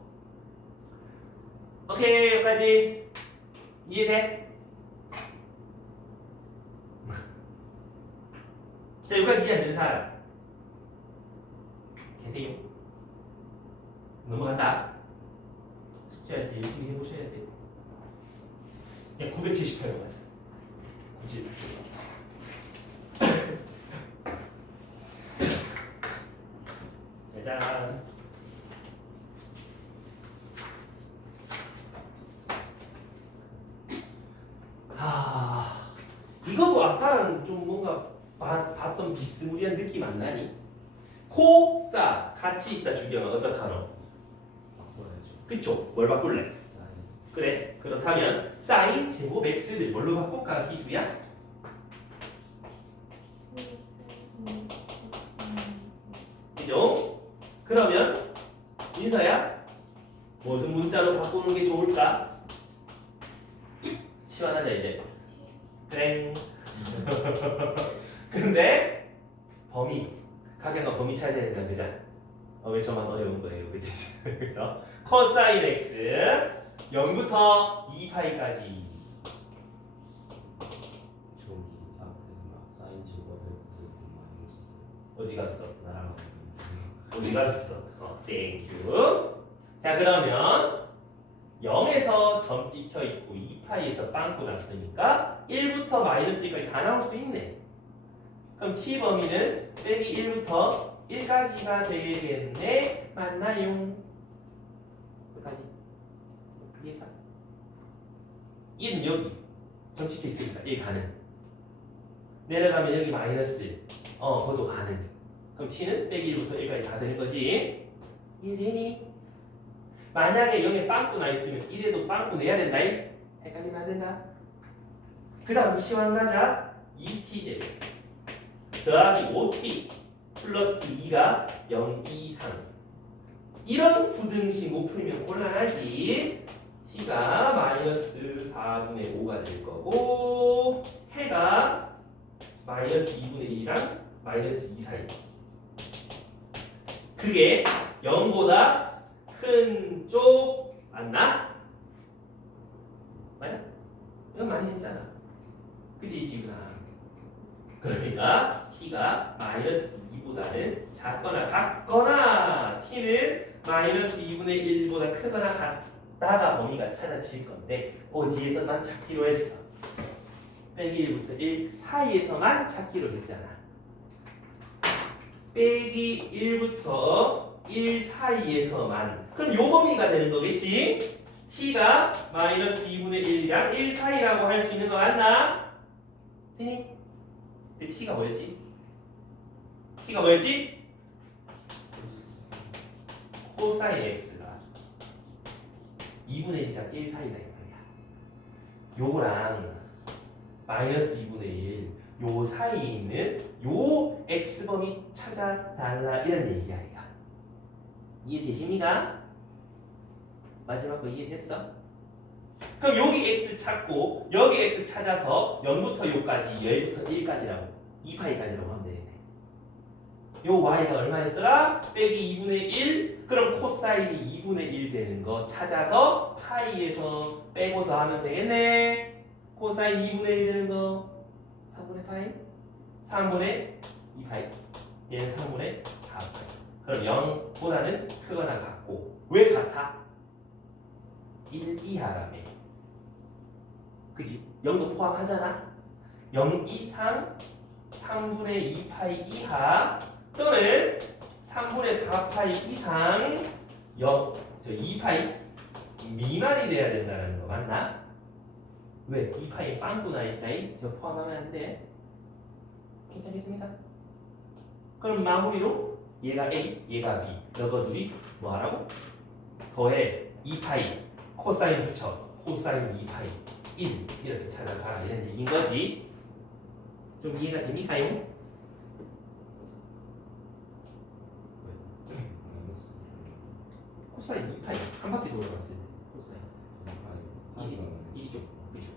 오케이 여기까지 이해돼? 자 여기까지 이해 안 되는 사람 계세요? 넘어간다. 숙제할 때 열심히 해보셔야 돼. 야 978로 가자. 90. 짜잔. 이것도 아까랑 좀 뭔가 봤던 비스무리한 느낌 안 나니? 코, 싸 같이 있다 주경아 어떡하노? 그쵸? 뭘 바꿀래? 그래 그렇다면 사인 제곱 x를 뭘로 바꿀까 기주야? 그죠? 그러면 인서야 무슨 문자로 바꾸는 게 좋을까? 치환하자 이제. 땡. 근데 범위 각양과 범위 찾아야 된다 그자. 왜 저만 어려운 거예요 그지? 그래서 코사인 x 0부터 2파이까지 저기 앞에 막 사인 제곱을 마이너스 어디 갔어? 나랑 어디 갔어? 땡큐. 자 그러면 0에서 점 찍혀 있고 2파이에서 빵꾸 났으니까 1부터 마이너스 1까지 다 나올 수 있네. 그럼 t 범위는 빼기 1부터 1까지가 되겠네. 맞나요? 여기까지. 이해했어? 1은 여기 점 찍혀 있으니까 1 가는. 내려가면 여기 마이너스 그것도 가는. 그럼 t는 빼기 1부터 1까지 다 되는 거지. 이해되니? 만약에 0에 빵꾸 나 있으면 1에도 빵꾸 내야 된다. 헷갈리면 안 된다. 그 다음 시황 가자. 2t제곱 더하기 5t 플러스 2가 0 이상. 이런 부등식 못 풀면 곤란하지. t가 마이너스 4분의 5가 될 거고 해가 마이너스 2분의 1이랑 마이너스 2 사이. 그게 0보다 큰 쪽 맞나? 맞아? 이건 많이 했잖아. 그치 지금. 그러니까 t가 마이너스 2보다는 작거나 같거나 t는 마이너스 2분의 1보다 크거나 같다가 범위가 찾아질 건데 어디에서만 찾기로 했어? 빼기 1부터 1 사이에서만 찾기로 했잖아. 빼기 1부터 1 사이에서만. 그럼 요 범위가 되는 거겠지? t가 마이너스 2분의 1이랑 1 사이라고 할 수 있는 거 맞나? 되니? 근데 t가 뭐였지? t가 뭐였지? 코사인 x가 2분의 1이랑 1 사이다 이 말이야. 요거랑 마이너스 2분의 1, 요 사이에 있는 요 x범위 찾아달라 이런 얘기야 이거. 이해되십니까? 마지막 거 이해됐어? 그럼 여기 x 찾고 여기 x 찾아서 0부터 요까지 10부터 1까지라고 2파이까지라고 하면 되겠네. 요 y가 얼마였더라? 빼기 2분의 1. 그럼 코사인이 2분의 1 되는 거 찾아서 파이에서 빼고 더하면 되겠네. 코사인 2분의 1 되는 거 3분의 파이? 3분의 2파이. 얘는 3분의 4파이. 그럼 0보다는 크거나 같고. 왜 같아? 1 이하라며. 그지? 0도 포함하잖아. 0 이상 3분의 2파이 이하 또는 3분의 4파이 이상 2파이 미만이 돼야 된다는 거 맞나? 왜? 2파이 빵꾸 나 있다이? 저 포함하면 안 돼. 괜찮겠습니까? 그럼 마무리로 얘가 A, 얘가 B. 너거 둘이 뭐 하라고? 더해 2파이 코사인 붙여 코사인 2파이 1 이렇게 찾아가라 이런 얘기인 거지. 좀 이해가 됩니까요? 코사인 2파이 한 바퀴 돌아갔을 때 코사인 이쪽 그죠.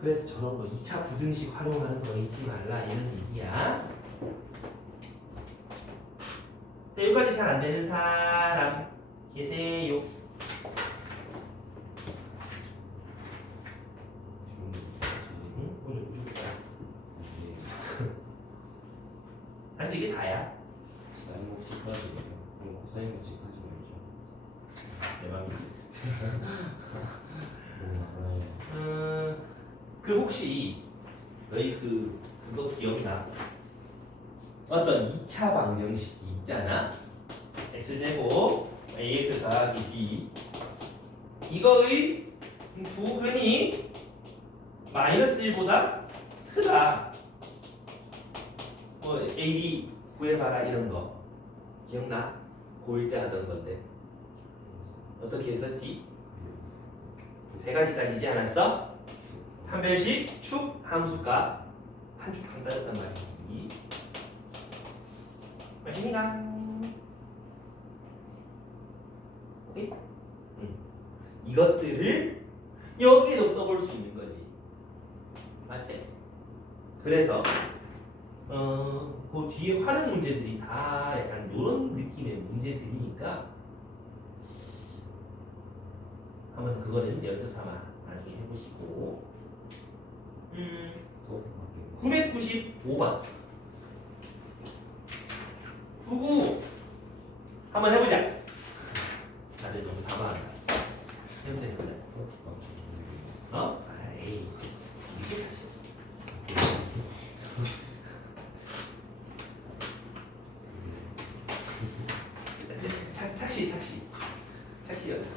그래서 저런 거 2차 부등식 활용하는 거 잊지 말라 이런 얘기야. 자, 여기까지 잘 안 되는 사람 계세요? 응? 오늘 무조건 사실 이게 다야. 사인 곱식까지 그럼 코사인 곱식하지 말죠. 내 맘이지. 너무 많아요. 그 혹시 너희 그거 기억나? 어떤 2차 방정식이 있잖아. x제곱 ax 더하기 b 이거의 부근이 마이너스 1보다 크다. 뭐 ab 구해봐라 이런 거 기억나? 고1 때 하던 건데 어떻게 했었지? 세 가지까지지 않았어? 판별식, 축, 함수값 한 축 한 따졌단 말이지. 맞습니까? 오케이? 이것들을 여기에도 써볼 수 있는 거지. 맞지? 그래서 그 뒤에 활용 문제들이 다 약간 이런 느낌의 문제들이니까 한번 그거는 연습하면 나중에 해보시고 995번 99 한번 해보자. 다들 좀 착시였다.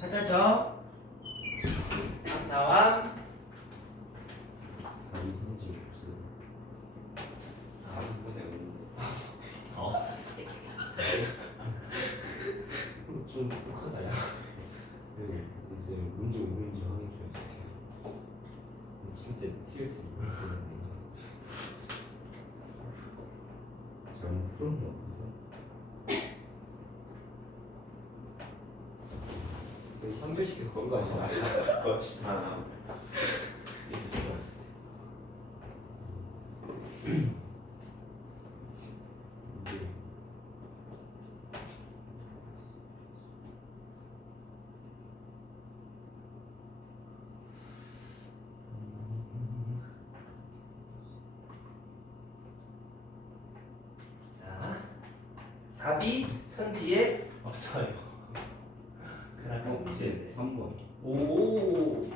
찾아줘. 다음. 이 성질 없어. 4분의 5. 좀 똑똑하다 야. 네, 이제 문제 오는지 확인 좀 해주세요. 진짜 TS 이걸 보냈네. 전 풀은 어땠어? 3배씩해서 건거 아니야? 아, 자, 답이 선지에 없어요. 그럼 문제인데. 3번. 오.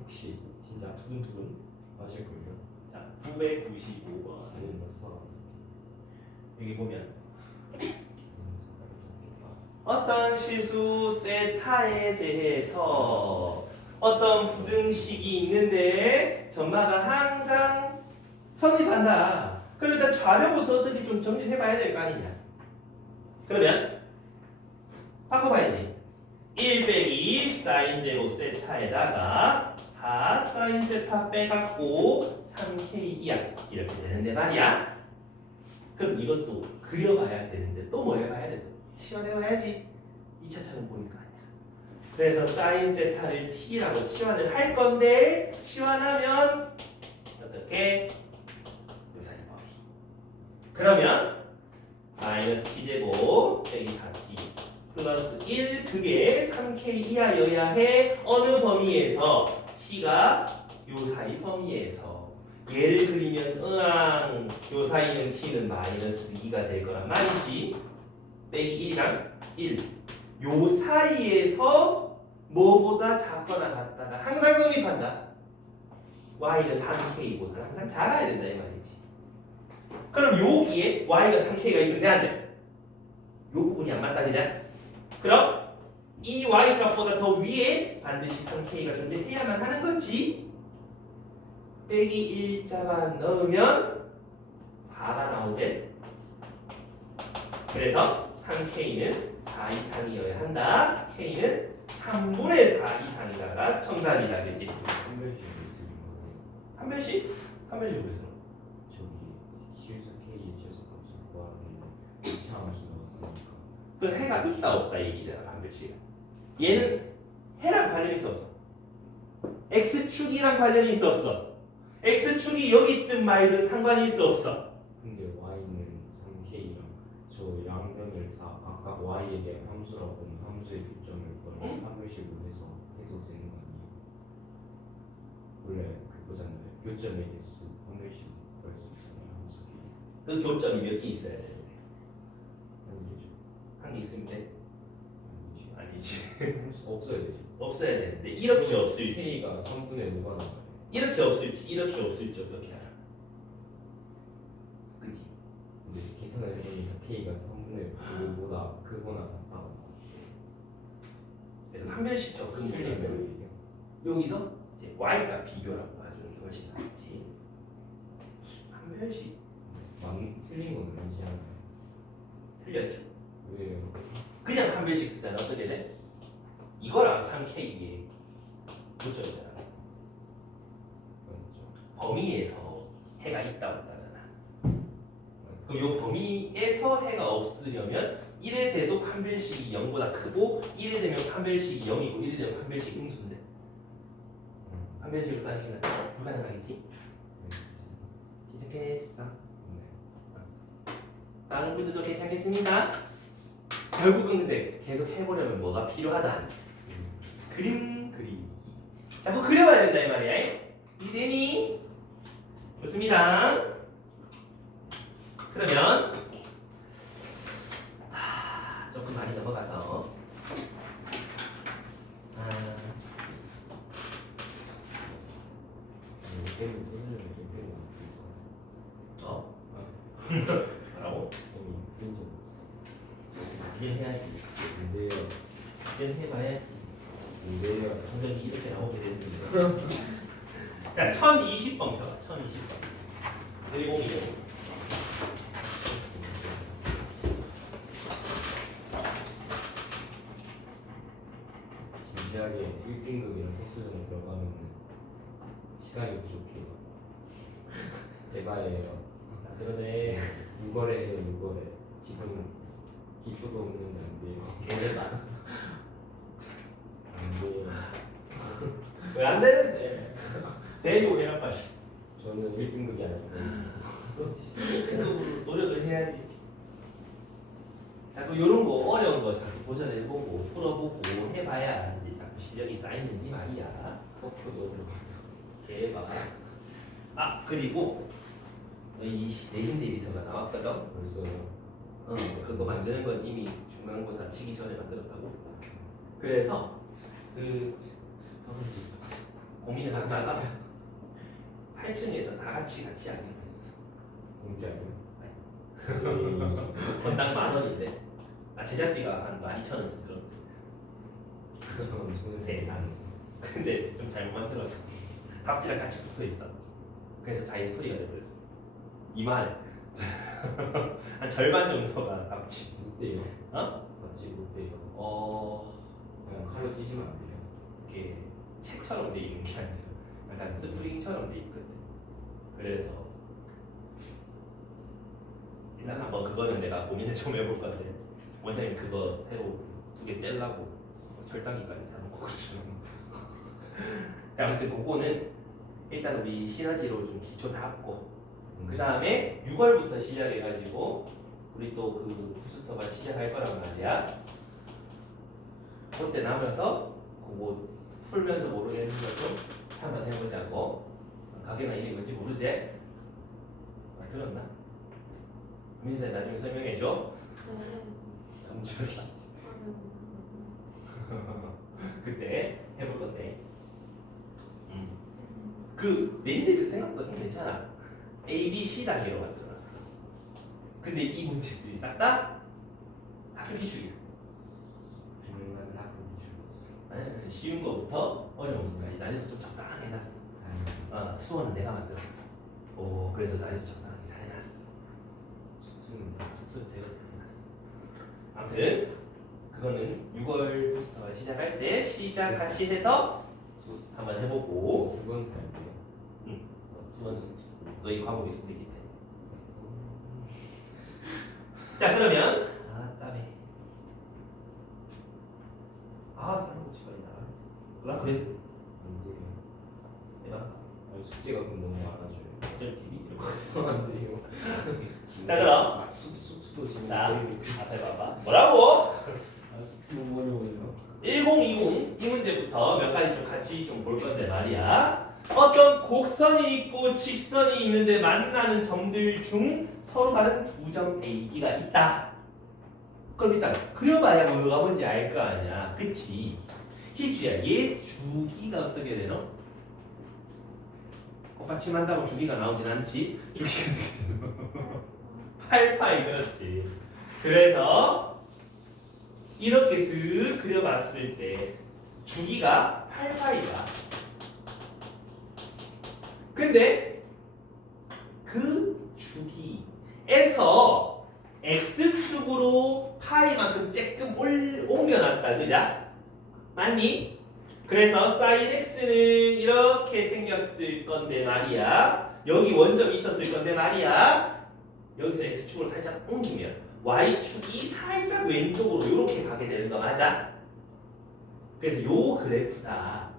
혹시 진짜 두근두근 맞을걸요? 자, 995번. 아니면 서 여기 보면 어떤 실수 세타에 대해서 어떤 부등식이 있는데 전마가 항상 성립한다. 그럼 일단 좌변부터 어떻게 좀 정리를 해봐야 될 거 아니냐. 그러면 바꿔봐야지. 1 빼기 사인 제곱 세타에다가 4 사인 세타 빼갖고 3k이야. 이렇게 되는데 말이야. 그럼 이것도 그려봐야 되는데 또 뭐 해봐야 돼? 치환해봐야지. 2차처럼 보니까 아니야. 그래서 사인 세타를 t라고 치환을 할 건데 치환하면 어떻게? 요사이 범위. 그러면 마이너스 t제곱 빼기 4t 플러스 1 그게 3k 이하여야 해. 어느 범위에서? t가 요 사이 범위에서. 얘를 그리면 으앙 요 사이는 t는 마이너스 2가 될 거란 말이지. 빼기 1이랑 1. 요 사이에서 뭐보다 작거나 같다가 항상 성립한다. y는 3k보다 항상 작아야 된다 이 말이지. 그럼 여기에 y가 3k가 있으면 돼 안 돼? 요 부분이 안 맞다 그자? 그럼 이 y 값보다 더 위에 반드시 3k가 존재해야만 하는 거지. 빼기 1자만 넣으면 4가 나오지. 그래서 3k는 4 이상이어야 한다. k는 3분의 4 이상이다가 정답이다 그지? 한 별씩 드린 거네. 한 별씩? 한 별씩 그랬어. 저기 실수 K 실수 값을 구하기 2차 함수 넣었으니까. 그 해가 있다 없다 얘기잖아 한 별씩. 얘는 해랑 관련이 있어 없어? x축이랑 관련이 있어 없어? x축이 여기 있든 말든 상관이 있어 없어? 근데 y는 3k랑 저 양면을 다 각각 y에 대한 함수라고 보면 함수의 교점을 그걸 판별식으로 해서 해도 되는 거 아니에요? 원래 그거잖아요. 교점의 개수 판별식 구할 수 있잖아요. 함수끼리. 그 교점이 몇 개 있어야 되는데 아니 되죠. 한 개 있으면 돼? 아니지. 함수 없어야 되죠. 없어야 되는데 이렇게 없을지 k가 3분의 5가 나와요. 이렇게 없을지 이렇게 없을지 어떻게 알아? 그지? 근데 계산을 해보니까 k가 3분의 5보다 크거나 같다고 나왔어요. 그래서 판별식 접근 틀리면 틀리면 여기서 이제 y가 비교라고 해주는 게 훨씬 낫지. 판별식 틀린 건 아니지 않아요? 틀렸죠. 왜요? 그냥 판별식 쓰잖아. 어떻게 돼? 이거랑 3k의 교점이잖아. 맞죠? 범위에서 해가 있다 없다잖아. 그럼 요 범위에서 해가 없으려면 1에 돼도 판별식이 0보다 크고 1에 되면 판별식이 0이고 1에 되면 판별식이 음수인데 판별식으로 따지기는 불가능하겠지? 시작했어. 다른 분들도 괜찮겠습니다. 결국은 근데 계속 해보려면 뭐가 필요하다? 그림 그리기. 자꾸 그려봐야 된다 이 말이야. 이해되니? 좋습니다. 그러면 조금 많이 넘어가서 쌤이 소리를 좀 빼고 뭐라고? 쌤이 뺀적 없어. 이제 해야지. 문제예요. 이제 해봐야지. 문제예요. 성적이 이렇게 나오게 되는데. 자, 1020번 펴봐. 1020번. 150이죠. 진지하게 1등급이랑 속수정 들어가면 시간이 부족해요. 대바예요. 그러네. 6월에 해요. 6월에. 지금 기초도 없는데 안 돼요. 개대다. 안 돼요. 왜 안 되는데? 대고 해라 빨리. 저는 1등급이 아니고 생각으로 노력을 해야지. 자꾸 이런 거 어려운 거 자꾸 도전해보고 풀어보고 해봐야 이제 자꾸 실력이 쌓이는 이 말이야. 토표도 대박. 아 그리고 이 내신 대비서가 나왔거든. 벌써요. 그거 만드는 건 이미 중간고사 치기 전에 만들었다고. 그래서 그 고민을 하다가 8층에서 다 같이 하기로 했어. 공짜요? 건당 10,000원인데 제작비가 한 12,000원쯤 들었대. 저는 손을 세상. 근데 좀 잘못 만들어서 답지랑 같이 붙어 있어. 그래서 자기 스토리가 돼버렸어. 이만 한 절반 정도가 답지. 못돼요. 어? 같이 못돼요. 그냥 칼로 찌시면 안 돼요. 이게 책처럼 돼 있는 게 아니라 약간 스프링처럼 돼 있거든. 그래서 일단 한번 그거는 내가 고민을 좀 해볼 건데 원장님 그거 새로 2개 떼려고 절단기까지 사놓고 그러시는 자 아무튼 그거는 일단 우리 시너지로 좀 기초 잡고 그 다음에 6월부터 시작해가지고 우리 또 그 부스터가 시작할 거란 말이야. 그때 나면서 그거 풀면서 모르겠는 것도 한번 해보자고. 가게나 이게 뭔지 모르지? 들었나? 민서 나중에 설명해줘. 잠시만. 그때 해볼 건데. 그 내신 대비 생각보다 좀 괜찮아. A, B, C 단위로 만들어놨어. 근데 이 문제들이 싹 다 학교 기출이야. 백만 학교 기출. 쉬운 거부터 어려운 거까지 난이도 좀 적당하게 해놨어. 수원은 내가 만들었어. 오, 그래서 난이도 적당하게 잘 해놨어. 수투는 제가 해놨어. 아무튼 그거는 6월 부스터가 시작할 때 시작 같이 해서 한번 해보고. 두번 살게요. 수원 너희 과목이 2개기 때문에. 자 그러면 땀에 사는 거 치발이다. 그래? 언제요? 내가 숙제가 그럼 너무 많아져요. 어쩔 TV 이런 거. 안 돼요. 자, 그럼. 숙도 지금 자, 거의 못해. 앞에 봐봐. 뭐라고? 숙제 너무 어려워요. 1020 이 문제부터 몇 가지 좀 같이 좀 볼 건데 말이야. 어떤 곡선이 있고 직선이 있는데 만나는 점들 중 서로 다른 두 점 AB가 있다. 그럼 일단 그려봐야 뭐가 뭔지 알 거 아니야. 그치? 희주야, 얘 주기가 어떻게 되노? 똑같이 만다고 주기가 나오진 않지. 주기가 어떻게 되노? 8파이 그렇지. 그래서 이렇게 쓱 그려봤을 때 주기가 8파이다. 근데 그 주기에서 x축으로 파이만큼 쬐끔 옮겨놨다. 그자? 맞니? 그래서 sin x는 이렇게 생겼을 건데 말이야. 여기 원점이 있었을 건데 말이야. 여기서 x축으로 살짝 옮기면 y축이 살짝 왼쪽으로 이렇게 가게 되는 거 맞아? 그래서 요 그래프다.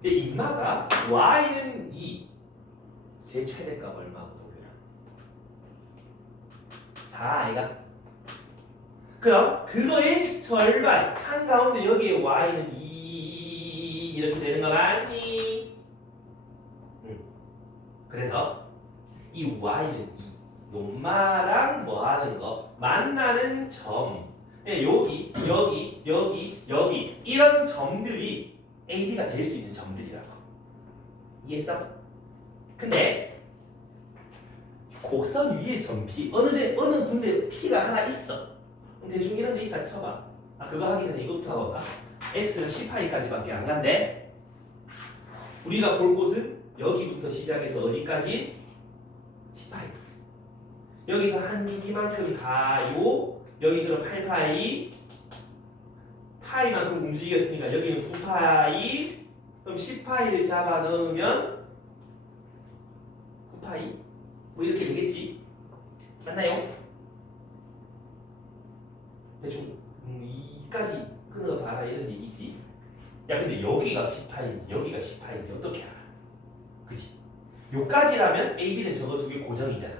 이제 인마가 y는 2, 제 최대값 얼마고 동규야? 4 아이가? 그럼 그거의 절반 한가운데 여기에 y는 2 이렇게 되는 거 맞니? 그래서 이 y는 2 용마랑 뭐 하는 거 만나는 점 여기 이런 점들이 AB가 될 수 있는 점들이라고. 이해했어? 근데 곡선 위에 점 P 어느 군데 P가 하나 있어. 대충 이런 데 있다 쳐봐. 그거 하기 전에 이것부터 해볼까? X는 10파이까지밖에 안 간대. 우리가 볼 곳은 여기부터 시작해서 어디까지? 10파이. 여기서 한 주기만큼 가요. 여기 그럼 8파이. 파이만큼 움직였으니까 여기는 9파이. 그럼 10파이를 잡아 넣으면 9파이. 뭐 이렇게 되겠지. 맞나요? 대충 2까지 끊어봐라 이런 얘기지. 야 근데 여기가 10파인지 여기가 10파인지 어떻게 알아? 그치? 요까지라면 AB는 저거 두 개 고정이잖아.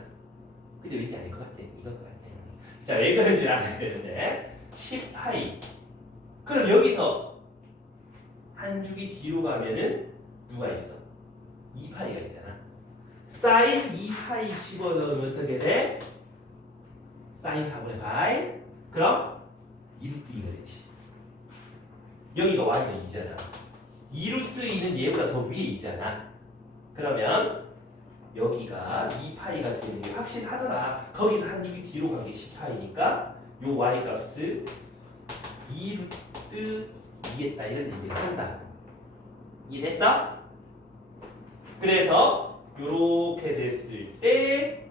근데 왠지 아닐 것 같지? 이걸 것 같지? 자 왜 그런지 알아야 되는데 10파이. 그럼 여기서 한 주기 뒤로 가면은 누가 있어? 2파이가 있잖아. 사인 2파이 집어넣으면 어떻게 돼? 사인 4분의 파이. 그럼 2루트 2가 되지. 여기가 y는 2잖아. 2루트 2는 얘보다 더 위에 있잖아. 그러면 여기가 2파이가 되는 게 확실하더라. 거기서 한 주기 뒤로 간 게 10파이니까 요 y 값을 2루트 2했다 이런 얘기를 한다. 이해됐어? 그래서 요렇게 됐을 때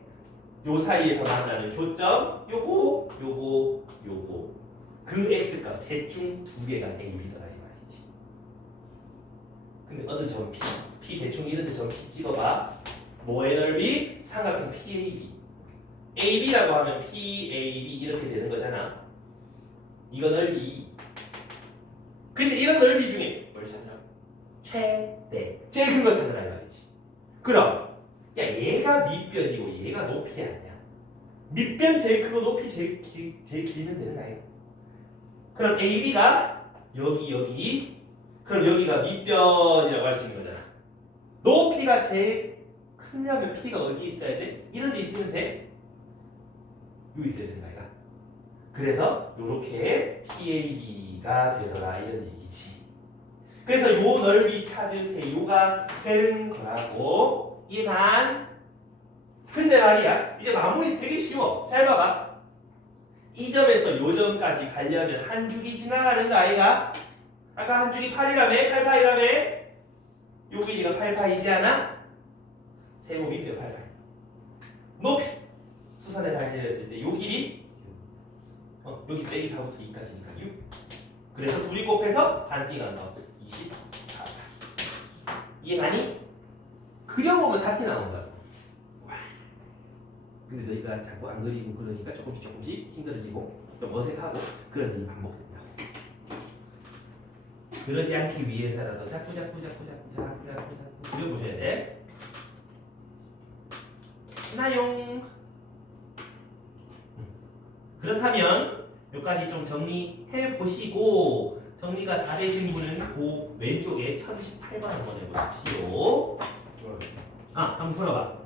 요 사이에서 만나는 교점 요거 그 x값 셋 중 두 개가 AB더라 이 말이지. 근데 어느 점 P 대충 이런 데 점 P 찍어봐. 뭐의 넓이? 삼각형 PAB. AB라고 하면 PAB 이렇게 되는 거잖아. 이거 넓이 2. 근데 이런 넓이 중에 뭘 찾나? 최대. 제일 큰 거 찾으라 이 말이지. 그럼 야 얘가 밑변이고 얘가 높이 아니야. 밑변 제일 크고 높이 제일 길면 되는 거 아니야? 그럼 AB가 여기 그럼 여기가 밑변이라고 할 수 있는 거잖아. 높이가 제일 크려면 P가 어디 있어야 돼? 이런 데 있으면 돼? 요 있어야 되는 거 아이가? 그래서 요렇게 PAB가 되더라 이런 얘기지. 그래서 요 넓이 찾으세요가 되는 거라고. 이해만? 근데 말이야 이제 마무리 되게 쉬워. 잘 봐봐. 이 점에서 요 점까지 가려면 한 주기 지나가는 거 아이가? 아까 한 주기 8이라며? 8파이라며? 요 길이가 8파이지 않아? 세모 밑에 8파이. 높이 수선에 발견했을 때 요 길이 여기 빼기 4부터 2까지니까 6. 그래서 둘이 곱해서 반띠가 나와 24. 이해가니? 그려보면 다 티 나온 거야. 근데 너희가 자꾸 안 그리고 그러니까 조금씩 힘들어지고 좀 어색하고 그런 일이 반복된다고. 그러지 않기 위해서라도 자꾸 그려보셔야 돼. 나용. 그렇다면 여기까지 좀 정리해 보시고 정리가 다 되신 분은 그 왼쪽에 1018번 한번 해보십시오. 아, 한번 풀어봐.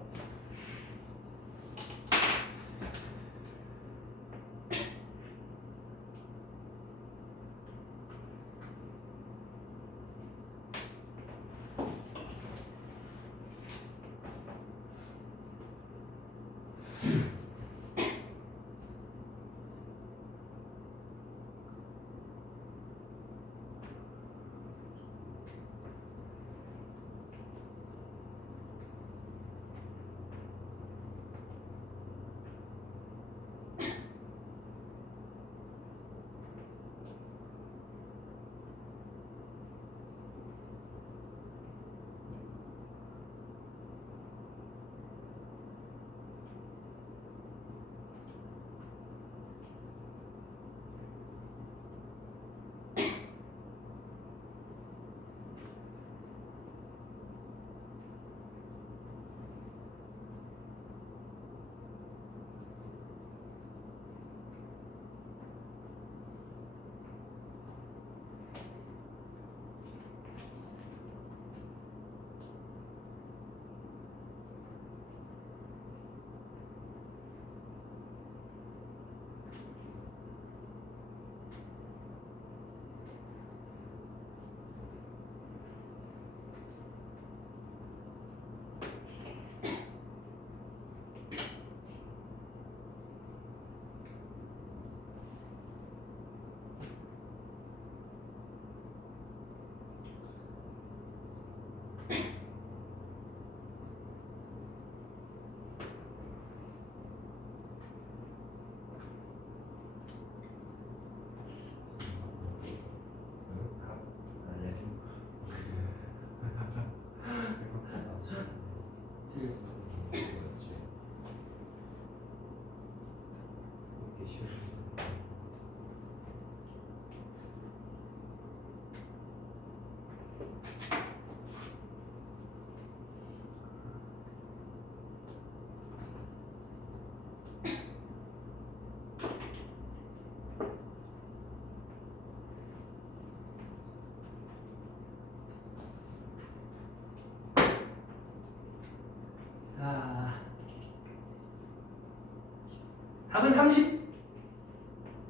답은 30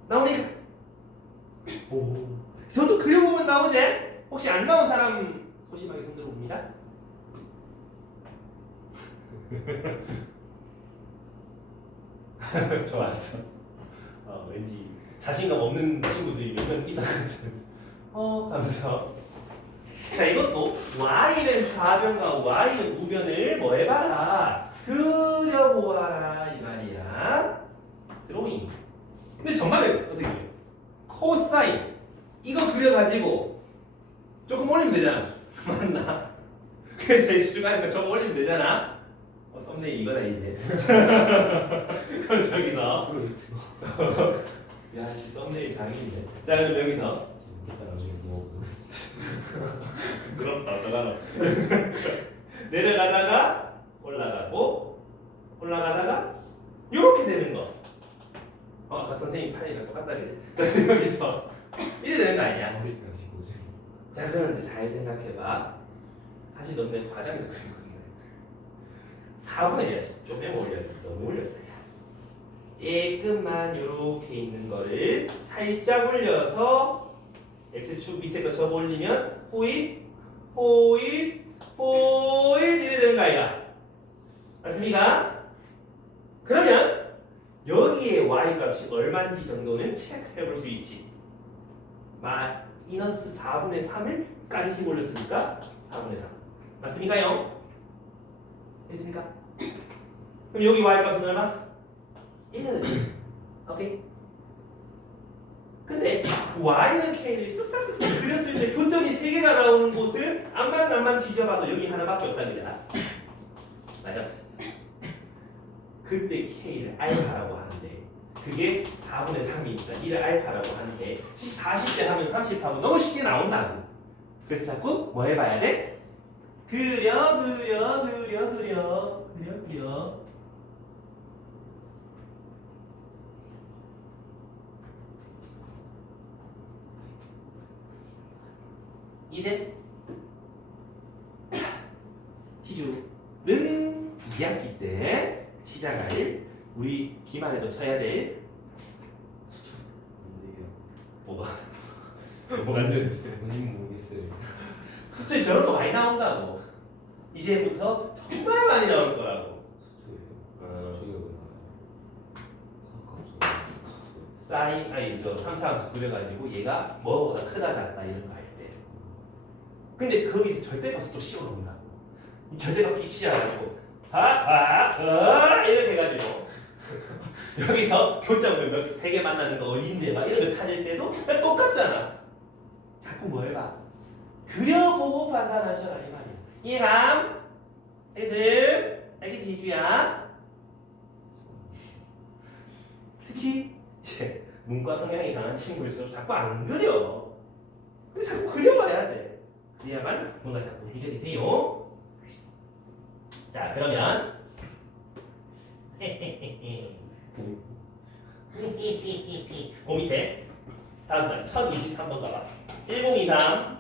나오니까. 오, 저도 그려보면 나오지? 혹시 안 나온 사람 소심하게 손 들어봅니다. 좋았어. 왠지 자신감 없는 친구들이 몇 명 있었거든. 가면서. 자, 이것도 y는 좌변과 y는 우변을 뭐 해봐라, 그려보아라 이 말이야. 드로잉. 근데 정말에 어떻게 해요? 코사인 이거 그려가지고 조금 올리면 되잖아. 맞나? 그래서 X축하니까 조금 올리면 되잖아. 썸네일 이거다 이제. 그럼 저기서 야, 씨 썸네일 장인인데. 자, 그럼 여기서 이따 나중에 뭐 부끄럽다 어떡하노. 내려가다가 올라가다가 요렇게 되는 거. 아까 선생님 팔이랑 똑같다 그래. 자, 여기서 이래 되는 거 아니야? 머리 따시고 지금 자, 그런데 잘 생각해봐. 사실 넌 내 과장에서 그린 건데 4분의 1 좀 빼고 올려야 돼. 너무 올렸다. 조금만 요렇게 있는 거를 살짝 올려서 X축 밑에 거 접어 올리면 호잇 이래 되는 거 아이가? 맞습니까? 그러면 여기에 y 값이 얼마인지 정도는 체크해 볼 수 있지. 마이너스 4분의 3을 까지씩 올렸으니까 4분의 3 맞습니까요? 됐습니까? 그럼 여기 y 값은 얼마? 1. 오케이. 근데 y는 k를 쓱싹쓱싹 그렸을 때 교점이 3개가 나오는 곳은 암만 뒤져봐도 여기 하나밖에 없다 그잖아. 맞아. 그때 k를 알파라고 하는데 그게 4분의 3이니까 이를 알파라고 하는데 40대 하면 30하고 너무 쉽게 나온다고. 그래서 자꾸 뭐 해봐야 돼? 그려 이대 기준은 2학기 때 시작할 우리 기말에도 쳐야 될 근데요. 뭐가 뭐가 안 되는데 본인 모르겠어요. 수채 저런 거 많이 나온다고 이제부터 정말 많이 나올 거라고 수트예요. 저기가 왜 나와요? 사건 사인 아니 저 3차 함수 그려가지고 얘가 뭐보다 크다 작다 이런 거 할 때 근데 거기서 절대값을 또 씌워놓는다고 이 절대값 씌워가지고 이렇게 해가지고 여기서 교점을 몇 세 개 만나는 거 어딘데 막 이런 거 찾을 때도 똑같잖아 자꾸 뭐 해봐 그려보고 판단하셔라 이 말이야 이해감? 혜승 알겠지 이주야? 특히 이제 문과 성향이 강한 친구일수록 자꾸 안 그려 근데 자꾸 그려봐야 돼 그래야만 뭔가 자꾸 해결이 돼요 자 그러면 그 밑에 다음 장 1023번 가봐 1023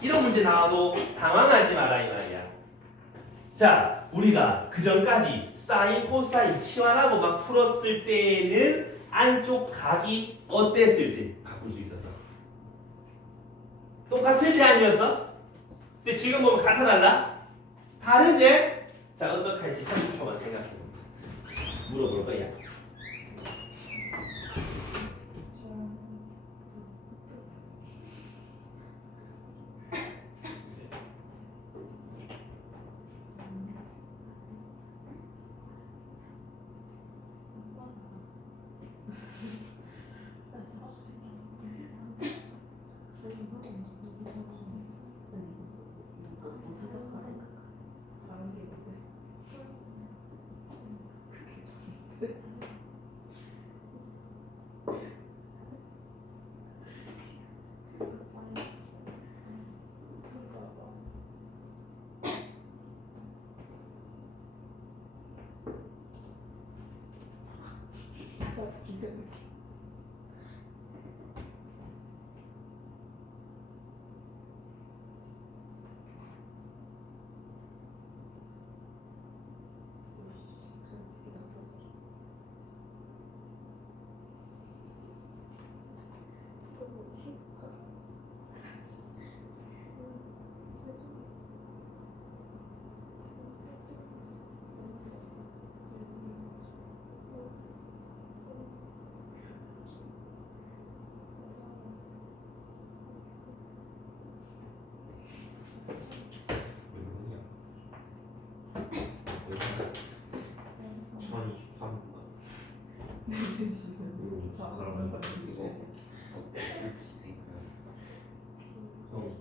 이런 문제 나와도 당황하지 마라 이 말이야 자 우리가 그 전까지 사인 코사인 치환하고 막 풀었을 때는 안쪽 각이 어땠을지 바꿀 수 있었어 똑같을지 아니었어? 근데 지금 보면 같아 달라? 다르지? 자 어떻게 할지 30초만 생각해 물어볼 거야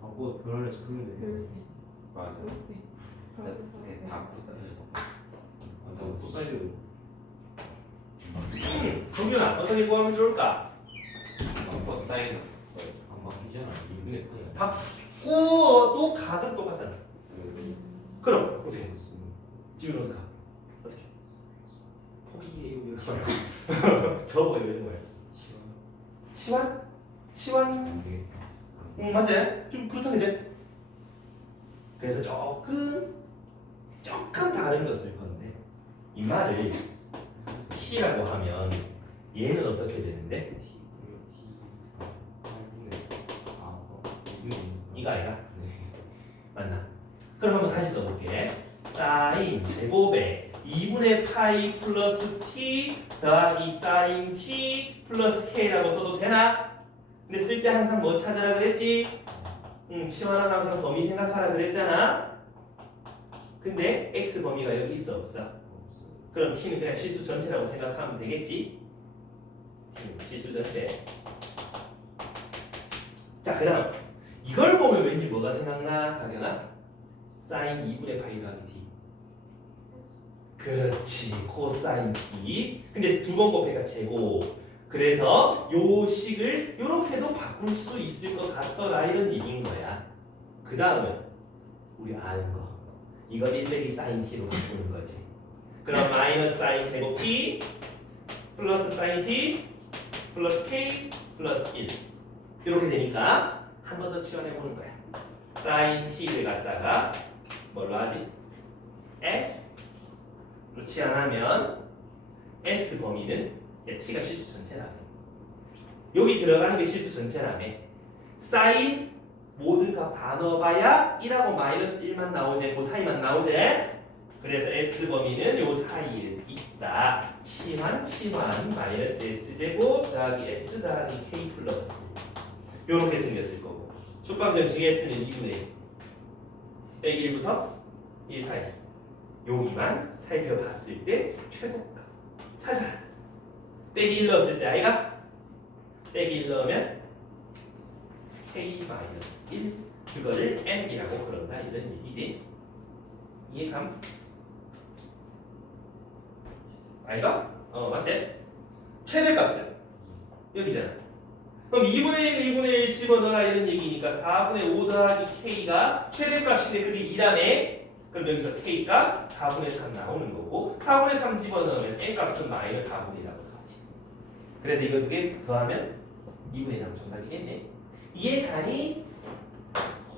바꿔 불안해서 그러면 돼. 배울 수 있지. 맞아. 배울 수 있지. 배울 수 있지. 다 코사인. 맞아. 코사인도 정준아 어떻게 구하면 좋을까? 코사인 안 바뀌잖아. 이분의 편이야. 바꾸어도 각은 똑같잖아 그럼 어떻게? 지금 어떻게? 어떻게? 포기해요 이렇게 말고 접어요 이런 거야 치환? 치환? 안 돼. 응 맞지? 좀 그렇다 그제? 그래서 조금 다른 것을 건데 이 말을 T라고 하면 얘는 어떻게 되는데? 이가 아니라? 맞나? 그럼 한번 다시 써볼게 사인 제곱에 2분의 파이 플러스 T 더하기 사인 T 플러스 K라고 써도 되나? 근데 쓸 때 항상 뭐 찾아라 그랬지? 치환하면 항상 범위 생각하라 그랬잖아. 근데 x 범위가 여기 있어 없어? 그럼 t는 그냥 실수 전체라고 생각하면 되겠지? 실수 전체. 자 그다음 이걸 보면 왠지 뭐가 생각나? 가경아? 사인 2분의 파이 더하기 t. 그렇지 코사인 t. 근데 두 번 곱해가 제곱. 그래서 요 식을 요렇게도 바꿀 수 있을 것 같더라 이런 얘기인 거야. 그 다음은 우리 아는 거 이거 1 사인 t로 바꾸는 거지. 그럼 마이너스 사인 제곱 t 플러스 사인 t 플러스 k 플러스 1 이렇게 되니까 한 번 더 치환해 보는 거야. 사인 t를 갖다가 뭘로 하지? s로 치환하면 s 범위는 t가 실수 전체라며. 여기 들어가는 게 실수 전체라며. 사인 모든 값 다 넣어봐야 1하고 마이너스 1만 나오지, 그 사이만 나오지. 그래서 s 범위는 요 사이에 있다. 치환 마이너스 s 제곱 더하기 s 더하기 k 플러스 요렇게 생겼을 거고, 축방 정식 s는 2분의 1 빼기 1부터 1 사이. 여기만 살펴봤을 때 최소값 찾아. 빼기 1 넣었을 때 아이가 빼기 1 넣으면 k-1 그거를 m이라고 그런다 이런 얘기지. 이해감? 아이가? 맞지? 최대값은 여기잖아. 그럼 2분의 1 집어넣어라 이런 얘기니까 4분의 5 더하기 k가 최대값인데 그게 2라네. 그럼 여기서 k가 4분의 3 나오는 거고, 4분의 3 집어넣으면 n값은 마이너스 4분의 1이라고 나오지. 그래서 이거 두 개 더하면 2분의 3 정답이겠네. 이해가니?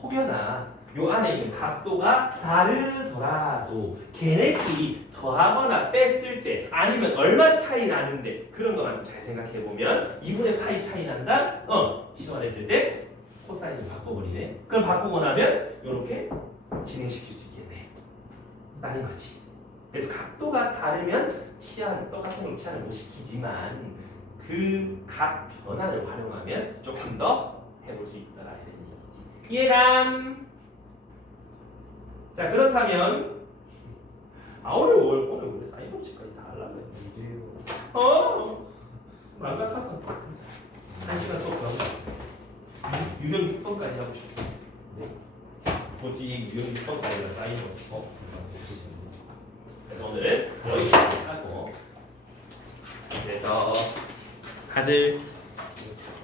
혹여나 요 안에 있는 각도가 다르더라도 걔네끼리 더하거나 뺐을 때 아니면 얼마 차이 나는데 그런 것만 좀 잘 생각해 보면 2분의 파이 차이 난다? 치환했을 때 코사인을 바꿔버리네. 그럼 바꾸고 나면 이렇게 진행시킬 수 있겠네 라는 거지. 그래서 각도가 다르면 치환 똑같은 걸 치환을 못 시키지만 그 각 변화를 활용하면 조금 더 해볼 수 있더라 이런 얘기지. 이해감? 자, 그렇다면 오늘 원래 사인 법칙까지 다 하려고 했는데 망각하서 1시간 수업 그런가? 유형 6번까지 하고 싶어. 그 뒤에 유형 6번까지가 사인 법칙. 그래서 오늘은 여기까지 하고, 그래서 다들